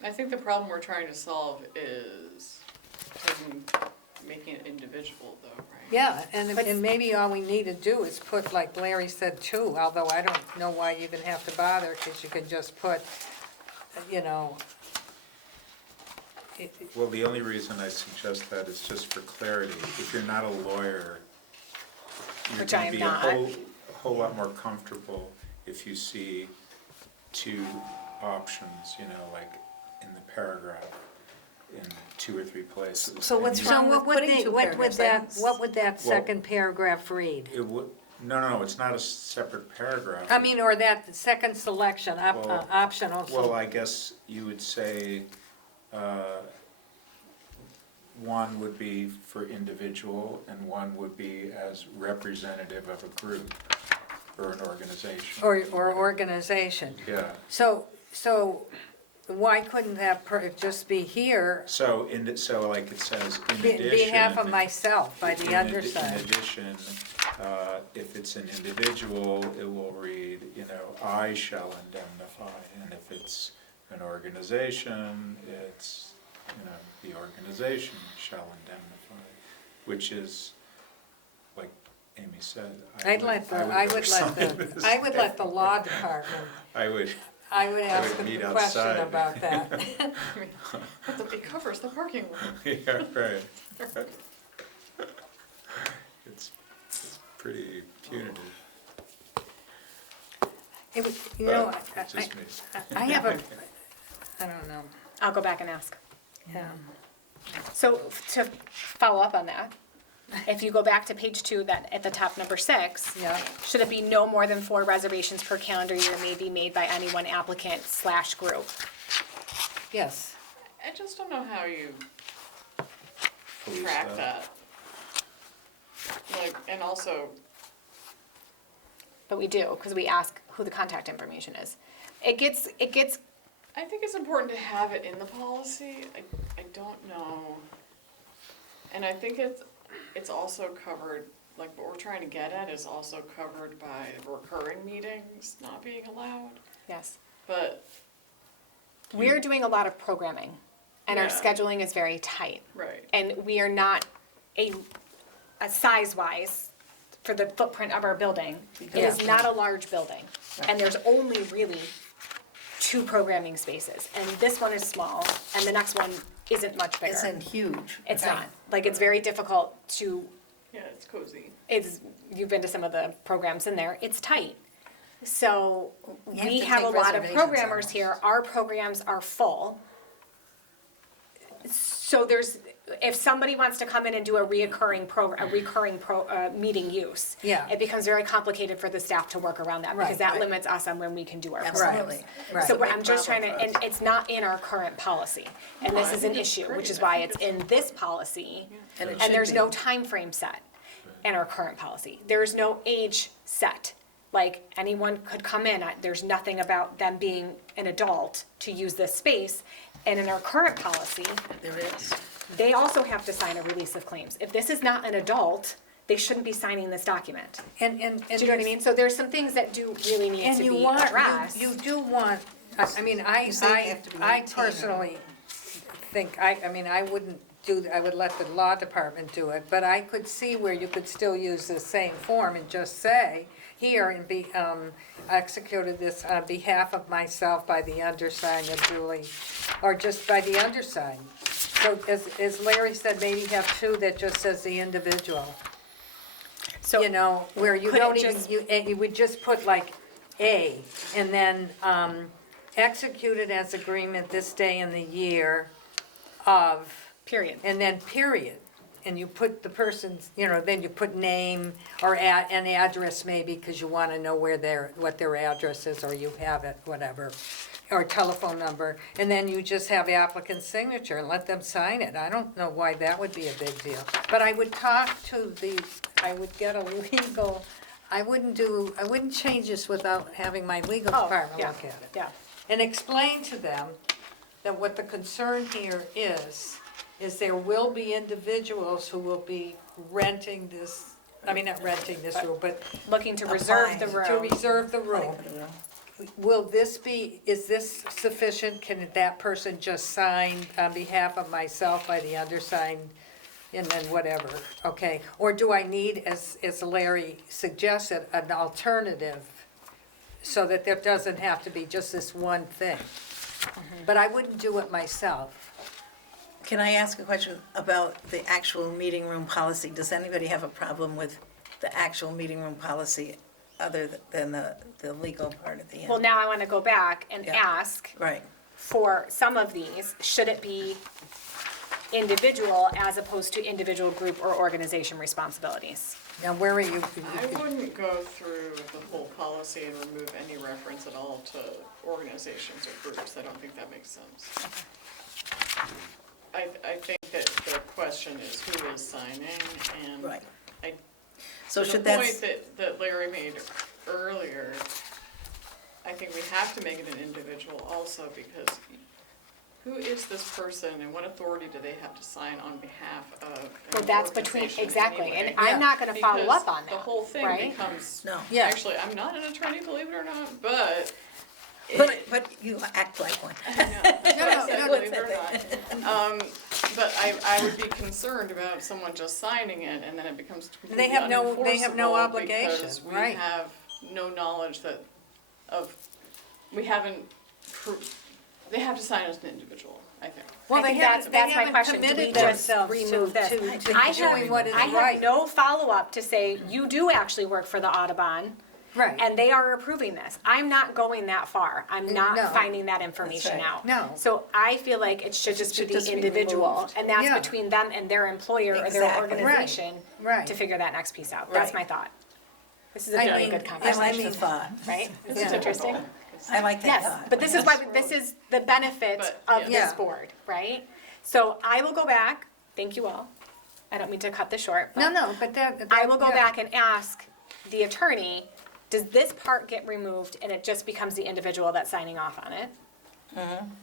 I think the problem we're trying to solve is making it individual though, right? Yeah, and maybe all we need to do is put, like Larry said, 2, although I don't know why you even have to bother, because you could just put, you know. Well, the only reason I suggest that is just for clarity. If you're not a lawyer, you're Which I gonna am be not. a whole lot more comfortable if you see 2 options, you know, like in the paragraph, in 2 or 3 places. So what's And you- wrong So with what would putting they, 2 what would paragraphs? that, what would that Well- second paragraph read? It would, no, it's not a separate paragraph. I mean, or that second selection, Well- optional. Well, I guess you would say, 1 would be for individual and 1 would be as representative of a group or an organization. Or organization. Yeah, So why couldn't that just be here, so so like it says, in be addition. behalf of myself by the In underside? addition, if it's an individual, it will read, you know, I shall indemnify. And if it's an organization, it's, you know, the organization shall indemnify, which is, like Amy said. I would let the law department, I would, I would ask would them meet a question outside. about that. But it covers the parking lot. yeah, right. It's pretty punitive. It would- You know, But it's just me. I have a, I don't know, I'll go back and ask. yeah. So to follow up on that, if you go back to page 2, that at the top, number 6, Yeah. should it be no more than 4 reservations per calendar year may be made by any one applicant / group? Yes. I just don't know how you Police track that. Like, and also, But we do, because we ask who the contact information is. It gets, I think it's important to have it in the policy. I don't know. And I think it's also covered, like what we're trying to get at is also covered by recurring meetings not being allowed. yes. But, We're doing a lot of programming, and our Yeah. scheduling is very tight. right, And we are not a size-wise, for the footprint of our building, it is not a large building. And there's only really 2 programming spaces. And this one is small, and the next one isn't much bigger. Isn't huge. It's not. Like, it's very difficult to, yeah, it's cozy. you've been to some of the programs in there, it's tight. So, You have we to have a take lot of reservations programmers almost. here, our programs are full. So there's, if somebody wants to come in and do a recurring meeting use. Yeah. It becomes very complicated for the staff to work around that, because Right, that right. limits us on when we can do our Absolutely. programs. Right. So It's a big I'm just trying to, problem and for us. it's not in our current policy, and No, this I is an think it's issue, which great. is I why think it's it's- in this policy, And it and should there's be. no time frame set in our current policy. There's no age set, like, anyone could come in, there's nothing about them being an adult to use this space. And in our current policy, There is. they also have to sign a release of claims. If this is not an adult, they shouldn't be signing this document. And Do you know what I mean? So there's some things that do really need And to you be want, addressed. you do want, I mean, You say you have to be I 18 or- personally think, I mean, I wouldn't do, I would let the law department do it, but I could see where you could still use the same form and just say, here, and be, executed this on behalf of myself by the undersigned of Julie, or just by the undersigned. So as Larry said, maybe have 2 that just says the individual. So You know, where you could it don't even, just- you would just put like A, and then, executed as agreement this day in the year of Period. And then period. And you put the person's, then you put name or an address maybe, because you want to know what their address is, or you have it, whatever, or telephone number. And then you just have the applicant's signature and let them sign it. I don't know why that would be a big deal. But I would I would get a legal, I wouldn't change this without having my legal Oh, department yeah, look at it. yeah. And explain to them that what the concern here is there will be individuals who will be renting this, not renting this room, but Looking to reserve the Applying to room. reserve the room. Is this sufficient? Can that person just sign on behalf of myself by the undersigned, and then whatever, okay? Or do I need, as Larry suggested, an alternative, so that there doesn't have to be just this one thing? But I wouldn't do it myself. Can I ask a question about the actual meeting room policy? Does anybody have a problem with the actual meeting room policy other than the legal part at the end? Well, now I want to go back and Yeah. ask Right, for some of these, should it be individual as opposed to individual group or organization responsibilities? Now, where are you? I wouldn't go through the whole policy and remove any reference at all to organizations or groups. I don't think that makes sense. I think that the question is who is signing, and right. I, So the should point that, that Larry made earlier, I think we have to make it an individual also, because who is this person and what authority do they have to sign on behalf of an Well, that's between, organization exactly, and anyway? I'm not going to follow Because up on that, the whole thing right? becomes, no. Yeah. actually, I'm not an attorney, believe it or not, but. But you act like one. I know, that's what I said, no, believe it or not. But I would be concerned about someone just signing it and then it becomes completely They have no unenforceable obligation, because we right. have no knowledge we haven't, they have to sign as an individual, I think. Well, I they think haven't, that's they my haven't question. Do we committed just themselves remove this? to I doing what is I have right. no follow-up to say, you do actually work for the Audubon, Right. and they are approving this. I'm not going that far. I'm No. not finding that information right. out. No. So I feel like it should just be should the just be individual, removed. and that's Yeah. between them and their employer or their Exactly. organization Right. to figure that next piece out. That's Right. my thought. This is a I very mean, good I conversation, like the thought. right? This Yeah. is interesting. I like that Yes, thought. but this is why, this is the benefit But, of yeah. this board, right? So I will go back, thank you all. I don't mean to cut this short, No, but no, but that. I will go yeah. back and ask the attorney, does this part get removed and it just becomes the individual that's signing off on it?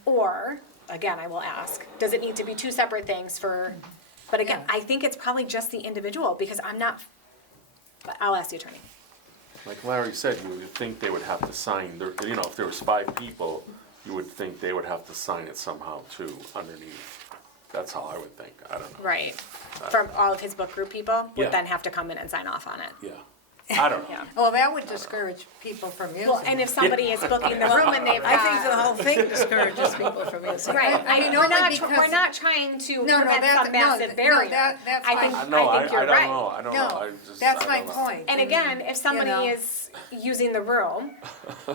Or, again, I will ask, does it need to be two separate things for, but again, Yeah. I think it's probably just the individual because I'm not, but I'll ask the attorney. Like Larry said, you would think they would have to sign, if there was 5 people, you would think they would have to sign it somehow too, underneath. That's how I would think, I don't know. Right. From all of his book group people Yeah. would then have to come in and sign off on it. Yeah, I don't know. Yeah. Well, that would discourage people from using it. Well, and if somebody is booking the room and they've I think the got. whole thing discourages people from using it. Right, I mean, we're only not, because- we're not trying to No, no, prevent that- some no, massive no, barrier. that's I think, fine. I know, I think you're I right. don't know, I don't know, No, I just, that's I my don't know. point. And again, if somebody know. is using the room,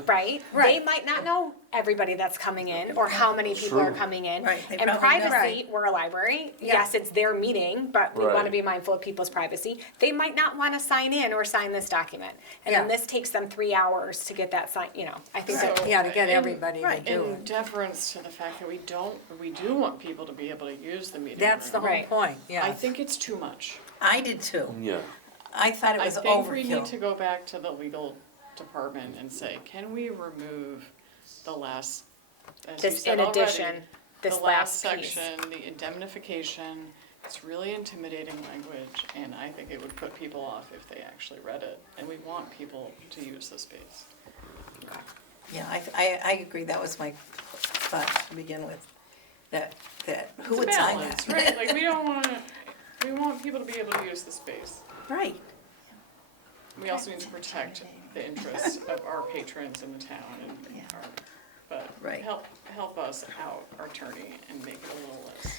right, they Right. might not know everybody that's coming in or how many people are True. coming in. Right, they And probably don't. privacy, we're a library, Yeah. yes, it's their meeting, but we wanna Right. be mindful of people's privacy. They might not wanna sign in or sign this document. And then Yeah. this takes them 3 hours to get that sign, I think that, So, Yeah, to get in- everybody to right, do In it. deference to the fact that we do want people to be able to use the meeting room. That's the whole Right. point, yeah. I think it's too much. I did too. Yeah, I thought it I was think we need to overkill. go back to the legal department and say, can we remove the last, as you this said in already, addition, this the last last piece. section, the indemnification, it's really intimidating language, and I think it would put people off if they actually read it, and we want people to use the space. Yeah, I agree, that was my thought to begin with, that who would It's a sign balance, that? right? Like, we want people to be able to use the space. Right, We also need to protect the interests of our patrons in the town and Yeah. but Right. help us out, our attorney, and make it a little less.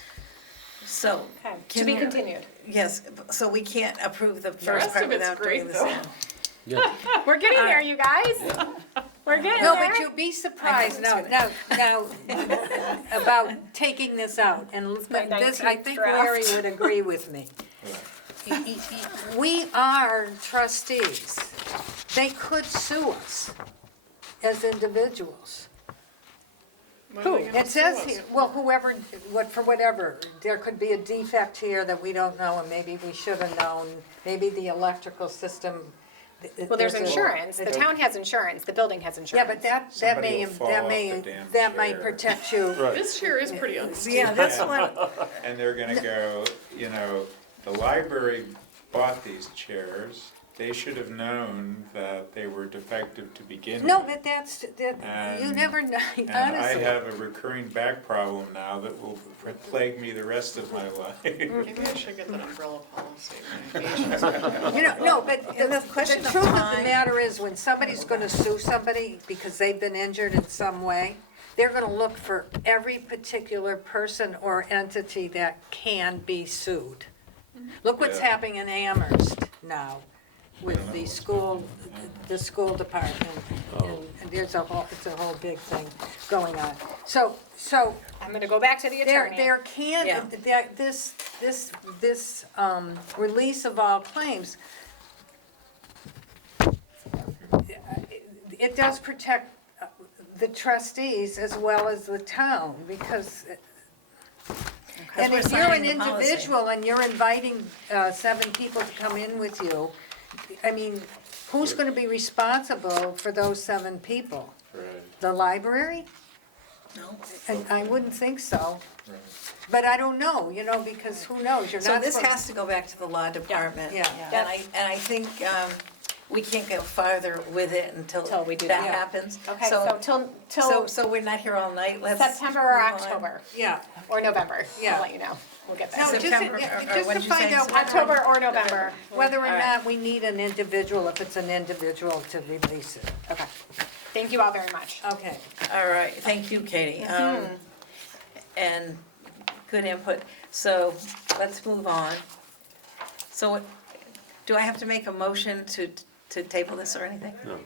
so. Okay, to can be we- continued. Yes, so we can't approve the rest first part of it's without doing great, the though. second. yeah. We're getting there, you guys. We're getting No, there. but you'll be surprised now, about taking this out, and my this, I 19th think draft. Larry would agree with me. We are trustees. They could sue us as individuals. What are they gonna It sue says us here, for? well, whoever, for whatever, there could be a defect here that we don't know, and maybe we should have known, maybe the electrical system. Well, there's a- insurance. The town has insurance. The building has insurance. Yeah, but that Somebody may, will fall that off may, the damn that might chair. protect you. This chair is pretty unstable. Yeah, this one, And they're gonna go, the library bought these chairs, they should have known that they were defective to begin with. No, but that's, you And- never know, And I honestly. have a recurring back problem now that will plague me the rest of my life. Maybe I should get that umbrella policy. No, but And the the question of truth of the time- matter is, when somebody's gonna sue somebody because they've been injured in some way, they're gonna look for every particular person or entity that can be sued. Look what's Yeah. happening in Amherst now with the school department. And there's it's a whole big thing going on. So, I'm gonna go back to the attorney. there can, Yeah. this release of all claims, it does protect the trustees as well as the town, because, and we're if you're an signing the policy. individual and you're inviting 7 people to come in with you, I mean, who's gonna be responsible for those 7 people? Right, The library? no. And I wouldn't think so. right. But I don't know, because who knows, you're So not this supposed. has to go back to the law department. Yeah. And I think we can't go farther with it until Till we do that that. happens. Okay, so till So we're not here all night, let's. September or move on. October, Yeah, or November. Yeah. I'll let you know. We'll get no, there. just, September, or just what'd to you say, find out September? October or November. whether or All right. not we need an individual, if it's an individual to release it. Okay. Thank you all very much. Okay. All right, thank you, Katie. And good input. So let's move on. So do I have to make a motion to table this or anything? No.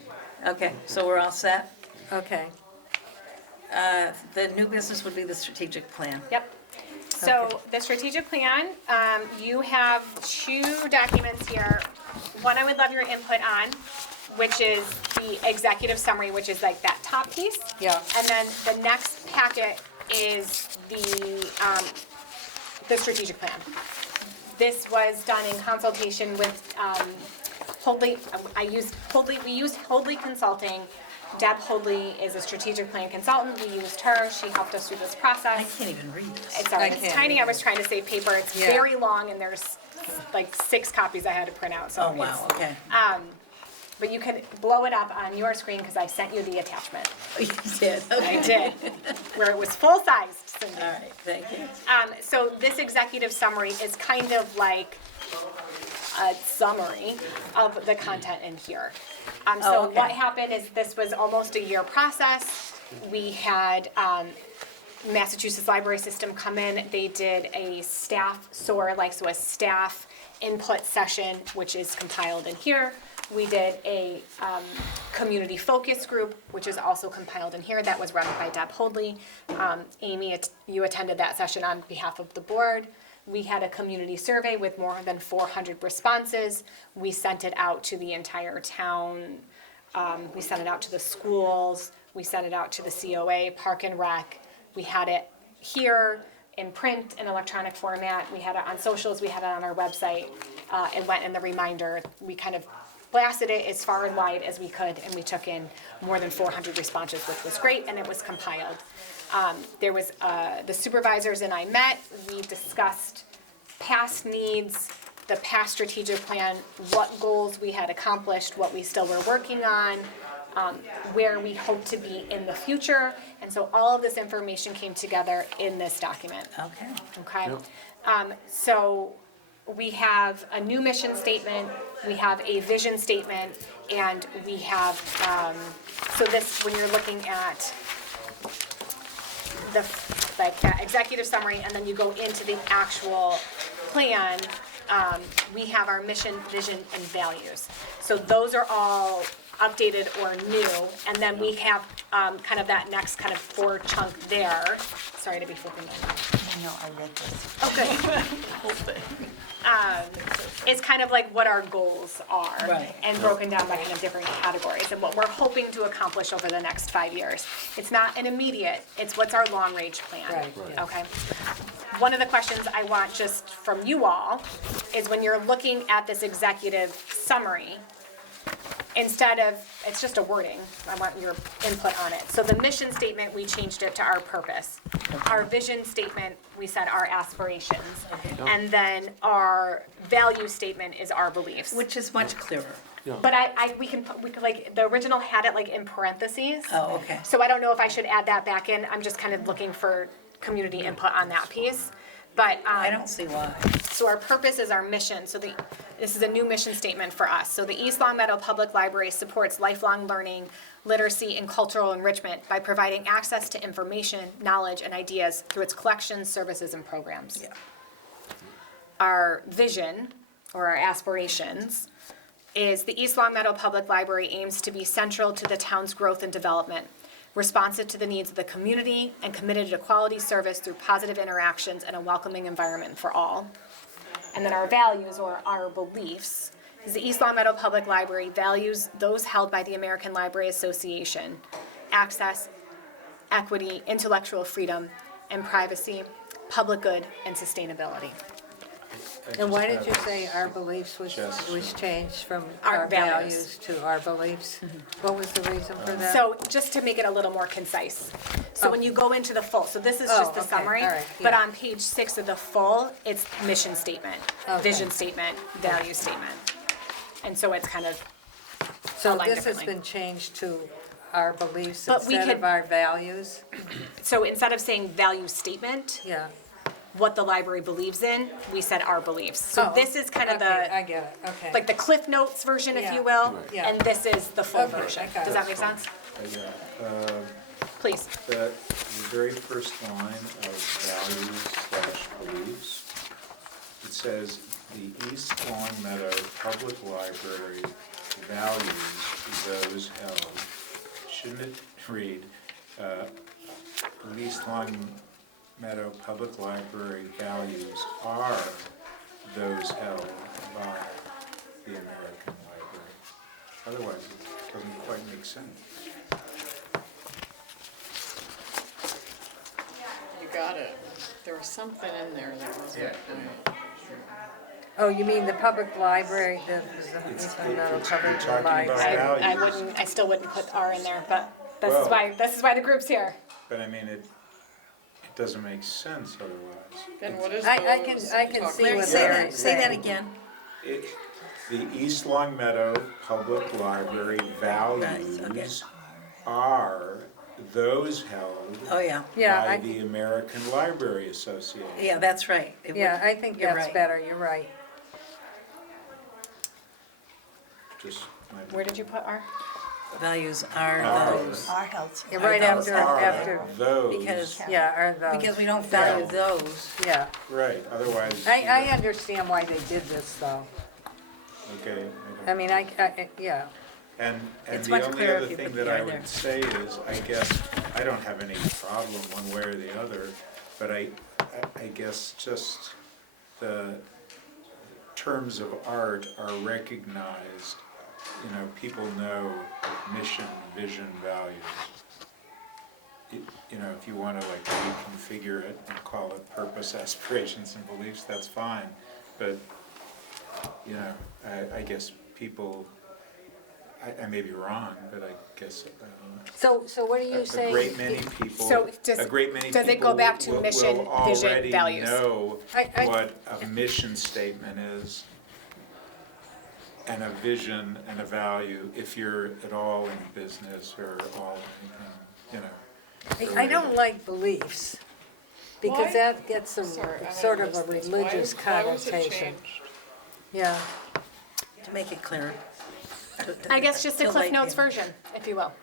Okay, so we're all set. Okay. The new business would be the strategic plan. Yep. So the strategic plan, you have 2 documents here. One I would love your input on, which is the executive summary, which is like that top piece. Yeah. And then the next packet is the strategic plan. This was done in consultation with Holdley. We used Holdley Consulting. Deb Holdley is a strategic plan consultant. We used her. She helped us through this I process. can't even read this. It's all right. I It's can't tiny. I either. was trying to save paper. It's Yeah. very long, and there's like 6 copies I had to print out. So Oh, wow, okay. But you can blow it up on your screen because I sent you the attachment. You did, I okay. did, where it was full-sized, Cindy. All right, thank you. So this executive summary is kind of like a summary of the content in here. Oh, So okay. what happened is this was almost a year process. We had Massachusetts Library System come in. They did a staff SOAR, so a staff input session, which is compiled in here. We did a community focus group, which is also compiled in here. That was run by Deb Holdley. Amy, you attended that session on behalf of the board. We had a community survey with more than 400 responses. We sent it out to the entire town. We sent it out to the schools. We sent it out to the COA, Park and Rec. We had it here in print and electronic format. We had it on socials. We had it on our website. It went in the reminder. We kind of blasted it as far and wide as we could, and we took in more than 400 responses, which was great, and it was compiled. There was, the supervisors and I met. We discussed past needs, the past strategic plan, what goals we had accomplished, what we still were working on, where we hope to be in the future. And so all of this information came together in this document. Okay. Okay? So we have a new mission statement, we have a vision statement, and we have, so this, when you're looking at the, like, that executive summary, and then you go into the actual plan, we have our mission, vision, and values. So those are all updated or new, and then we have kind of that next kind of 4 chunk there. Sorry to be flipping that. No, I read this. Oh, good. Whole thing. It's kind of like what our goals are. Right. And broken down by kind of different categories and what we're hoping to accomplish over the next 5 years. It's not an immediate, it's what's our long-range plan. Right. Okay? One of the questions I want just from you all is when you're looking at this executive summary, instead of, it's just a wording, I want your input on it. So the mission statement, we changed it to our purpose. Our vision statement, we said our aspirations. And then our value statement is our beliefs. Which is much clearer. But we can, like, the original had it like in parentheses. Oh, okay. So I don't know if I should add that back in. I'm just kind of looking for community input on that piece. But, I don't see why. so our purpose is our mission. So this is a new mission statement for us. So the East Long Meadow Public Library supports lifelong learning, literacy, and cultural enrichment by providing access to information, knowledge, and ideas through its collections, services, and programs. Yeah. Our vision, or our aspirations, is the East Long Meadow Public Library aims to be central to the town's growth and development, responsive to the needs of the community, and committed to quality service through positive interactions and a welcoming environment for all. And then our values, or our beliefs, is the East Long Meadow Public Library values those held by the American Library Association: access, equity, intellectual freedom, and privacy, public good, and sustainability. And why did you say our beliefs was changed from our values to our beliefs? What was the reason for that? So just to make it a little more concise. So when you go into the full, so this is just the okay, summary, all right, but yeah. on page 6 of the full, it's mission statement, Okay. vision statement, value statement. And so it's kind of, So aligned this has differently. been changed to our beliefs But we instead could- of our values? so instead of saying value statement, Yeah. what the library believes in, we said our beliefs. So Oh, this is kind of okay, I the, get it, okay. like the Cliff Notes version, if Yeah. you will, Yeah. and this is the full Okay, version. I got Does it. that make sense? Please. The very first line of values/beliefs, it says, the East Long Meadow Public Library values those held. Shouldn't it read, East Long Meadow Public Library values are those held by the American Library? Otherwise, it doesn't quite make sense. You got it. There was something in there that wasn't right. Oh, you mean the public library, the It's- no, it's- public you're talking library. about- I still wouldn't put R in there, but Well- this is why the group's here. But I mean, it doesn't make sense otherwise. Then what is I those can talking see what about? they're Say that saying. again. It- The East Long Meadow Public Library values are those held Oh, yeah. Yeah, by I- the American Library Association. Yeah, that's right. It Yeah, would- I think you're that's right. better, you're right. Just my- Where did you put R? Values are Are. those. Our health. Yeah, right I thought after, those, Because, yeah, are those. because we don't value those. Yeah, right, otherwise. I understand why they did this, though. Okay. I mean, yeah, And It's the much only clearer other if you thing put that the I R there. would say is, I guess, I don't have any problem one way or the other, but I guess just the terms of art are recognized, you know, people know mission, vision, values. You know, if you want to like reconfigure it and call it purpose, aspirations, and beliefs, that's fine, but, you know, I guess people, I may be wrong, but I guess so what are you a saying? great many people, So does- a great many does it go people back to will mission, vision, already values? know I- what a mission statement is, and a vision and a value, if you're at all in business or all, you know. I don't like beliefs, because Why? that gets a Sorry, I sort of missed a this. religious Why was it connotation. changed? Yeah, To make it clearer. I guess just a To Cliff like Notes it. version, if you will.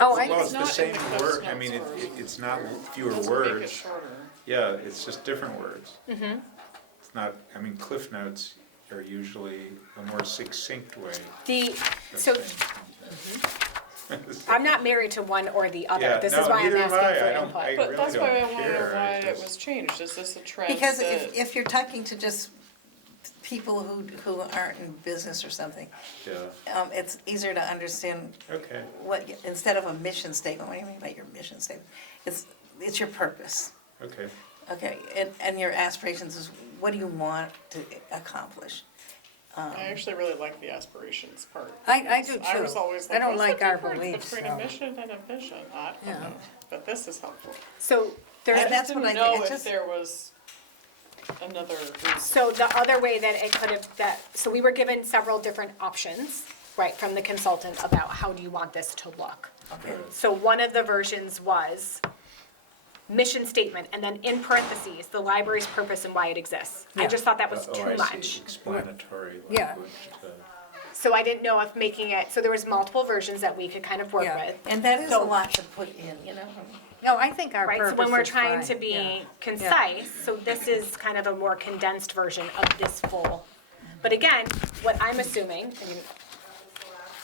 oh, I, Well, it's the not in same the Cliff's word, I Notes mean, version. it's not fewer Doesn't make it words, shorter. yeah, it's just different words. It's not, I mean, Cliff Notes, are usually a more succinct way of So saying things. I'm not married to one or the other. Yeah, This no, is why I'm neither am asking I. for I don't- input. I But really that's why I don't wanna know care. why I it just- was changed. Is this a trend Because that? if you're talking to just people who aren't in business or something, Yeah, it's easier to understand okay, what, instead of a mission statement, what do you mean by your mission statement? It's your purpose, okay. okay, and your aspirations is, what do you want to accomplish? I actually really like the aspirations part. I do I was too. always I like, don't what's like the our difference beliefs, between so. a mission and a vision? I Yeah. don't know, but this is helpful. So I there's, And that's just what didn't I think, know it's if just- there was another reason. so the other way that it could have, so we were given several different options, right, from the consultant about how do you want this to look. Okay, So one of the versions was mission statement, and then in parentheses, the library's purpose and why it exists. I Yeah. just thought that was Oh, too I see. much. Explanatory Yeah. language to. So I didn't know if making it, so there was multiple versions that we could kind of work Yeah. with. and that is a So- lot to put in, you know? No, I think our Right, purpose so when we're is trying fine, to be yeah. concise, so this is kind of a more condensed version of this full. But again, what I'm assuming, I mean,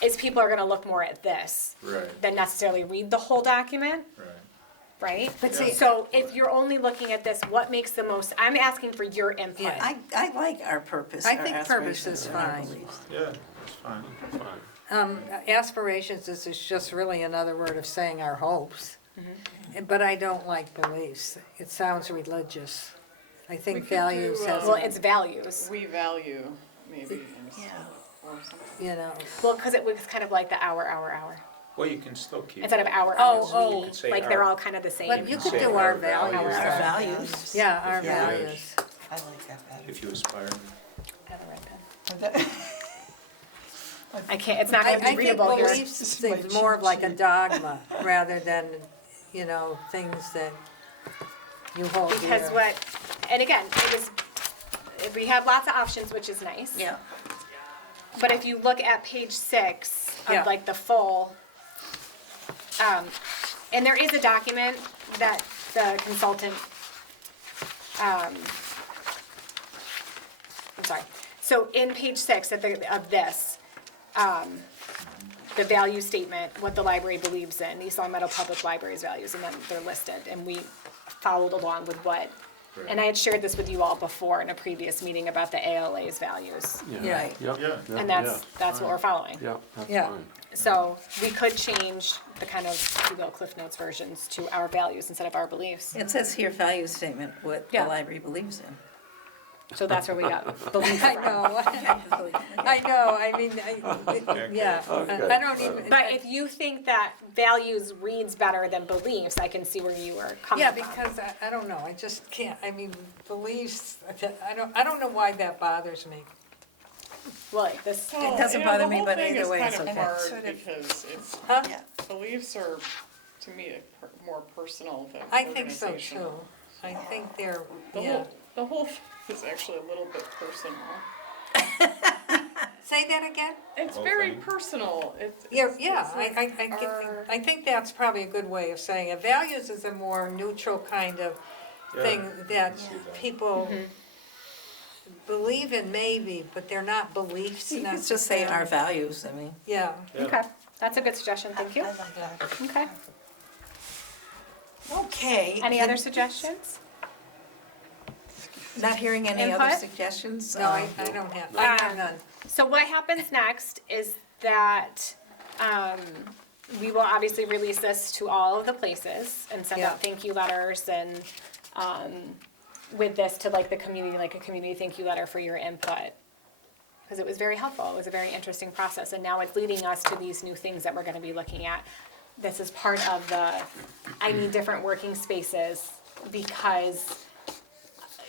is people are gonna look more at this Right, than necessarily read the whole document, right. right? But see- So if you're only looking at this, what makes the most, I'm asking for your input. Yeah. I like our purpose, I our think purpose aspirations, is and our fine. beliefs. Yeah, that's fine. Fine. Aspirations is just really another word of saying our hopes. But I don't like beliefs. It sounds religious. I We think could do, values has, Well, it's values. We value, maybe, Yeah. or something. you know. Well, because it was kind of like the hour, Well, you can still keep. instead of it. hour, Oh, hours, You could say like they're our- all kind of the same. But you could say do our our values. values. Our then. values. Yeah, our Yeah. values. I like that better. If you aspire. I have a red pen. I can't, it's not I gonna be think readable here. beliefs This is my is more of cheat like a sheet. dogma rather than, you know, things that you hold dear. Because what, and again, it was, we have lots of options, which is nice. Yeah, But if you look at page 6 Yeah. of like the full, and there is a document that the consultant, I'm sorry. So in page 6 of this, the value statement, what the library believes in, East Long Meadow Public Library's values, and then they're listed, and we followed along with what. And I had shared this with you all before in a previous meeting about the ALA's values. Yeah. right. Yep, Yeah. yeah, And yeah. that's what we're following. Yeah, that's Yeah. fine. So we could change the kind of, if you will, Cliff Notes versions to our values instead of our beliefs. It says here, value statement, what the Yeah. library believes in. So that's where we got belief I from. know, I know, I mean, yeah, Okay. I don't even. But if you think that values reads better than beliefs, I can see where you were coming Yeah, from. because I don't know, I just can't, I mean, beliefs, I don't know why that bothers me. Well, this, Well, doesn't you know, bother the me, whole but thing either is way, kind it's of okay. hard Sort of. because it's, Huh? Yeah. beliefs are, to me, more personal than I think so organizational. too. I think they're, The yeah. whole thing is actually a little bit personal. Say that again? It's whole very thing? personal. It's Yeah, I think that's probably a good way of saying it. Values is a more neutral kind of thing Yeah, that see that. people believe in maybe, but they're not beliefs You could just say our necessarily. values, I mean. Yeah, Yeah. okay, that's a good suggestion, thank you. I like that. Okay, Okay. any other suggestions? Not hearing any other Input? suggestions? no, I don't have, I have none. So what happens next is that, we will obviously release this to all of the places and send Yeah. out thank you letters and, with this to like the community, like a community thank you letter for your input. Because it was very helpful, it was a very interesting process, and now it's leading us to these new things that we're gonna be looking at. This is part of the, I need different working spaces because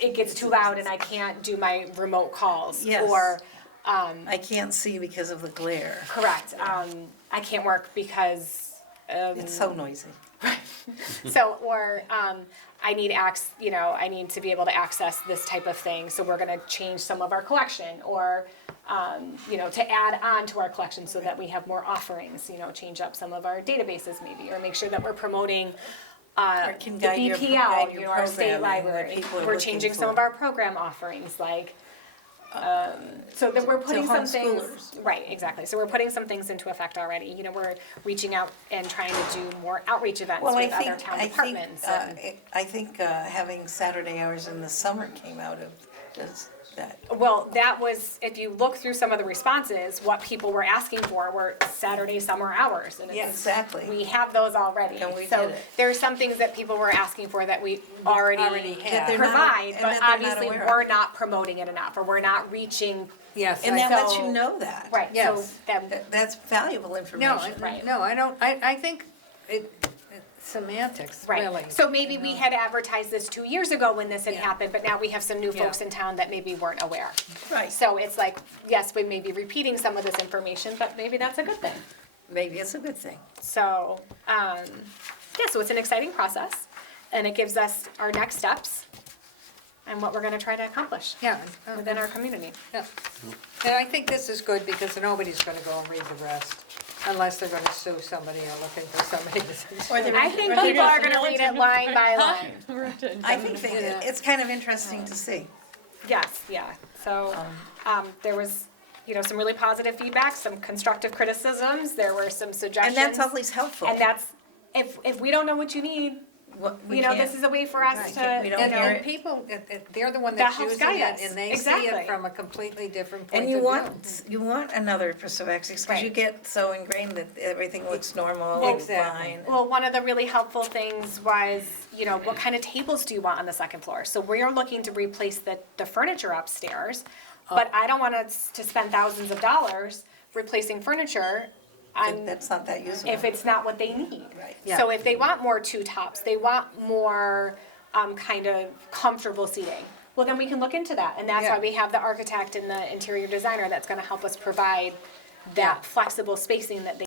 it gets too loud and I can't do my remote calls. Yes. Or, I can't see because of the glare. correct, I can't work because, It's so noisy. so, or, I need I need to be able to access this type of thing, so we're gonna change some of our collection, or, to add on to our collection so that we have more offerings, change up some of our databases maybe, or make sure that we're promoting, Or the can guide your- BPL, guide your our state programming, what library. people are We're looking changing some of for. our program offerings, like, So that we're putting some things, homeschoolers. right, exactly. So we're putting some things into effect already. You know, we're reaching out and trying to do more outreach events Well, with other town departments. and- I think having Saturday hours in the summer came out of just that. Well, that was, if you look through some of the responses, what people were asking for were Saturday summer hours. And Yeah, it's, exactly. we have those already. And we So did it. there are some things that people were asking for that we already Already have. they're not- provide, and but that they're not obviously aware of. we're not promoting it enough, or we're not reaching, Yes. And I- that lets So- you know that. right, so Yes. that, That's valuable No, information. Right. no, I don't, I think it's semantics, really. right. So maybe we had advertised this 2 years ago when this had Yeah. happened, but now we have some new Yeah. folks in town that maybe weren't aware. Right. So it's like, yes, we may be repeating some of this information, but maybe that's a good thing. Maybe it's a good thing. So, yeah, so it's an exciting process, and it gives us our next steps and what we're gonna try to accomplish Yeah. within our community. Yeah. And I think this is good because nobody's gonna go and read the rest unless they're gonna sue somebody or looking for somebody to. Or they're- I think or they're people are just- gonna read it line by line. I think Yeah. it's kind of interesting to see. Yes, yeah, so, there was, you know, some really positive feedback, some constructive criticisms, there were some And suggestions. that's always helpful. And that's, if we don't know what you need, We you know, can't- this is a way for us Right. to, We don't you And hear know, it. people, they're the one That that's helps using guide it us. and they see Exactly. it from a completely different point And of view. you want another perspective, because you Right. get so ingrained that everything looks normal Well, and exactly. fine. well, one of the really helpful things was, you know, what kind of tables do you want on the second floor? So we're looking to replace the furniture upstairs, but I don't want us to spend thousands of dollars replacing furniture on, That's not that useful. if it's not what they need. Right. Yeah. So if they want more two tops, they want more, kind of comfortable seating, well, then we can look into that, and that's why Yeah. we have the architect and the interior designer that's gonna help us provide Yeah. that flexible spacing that they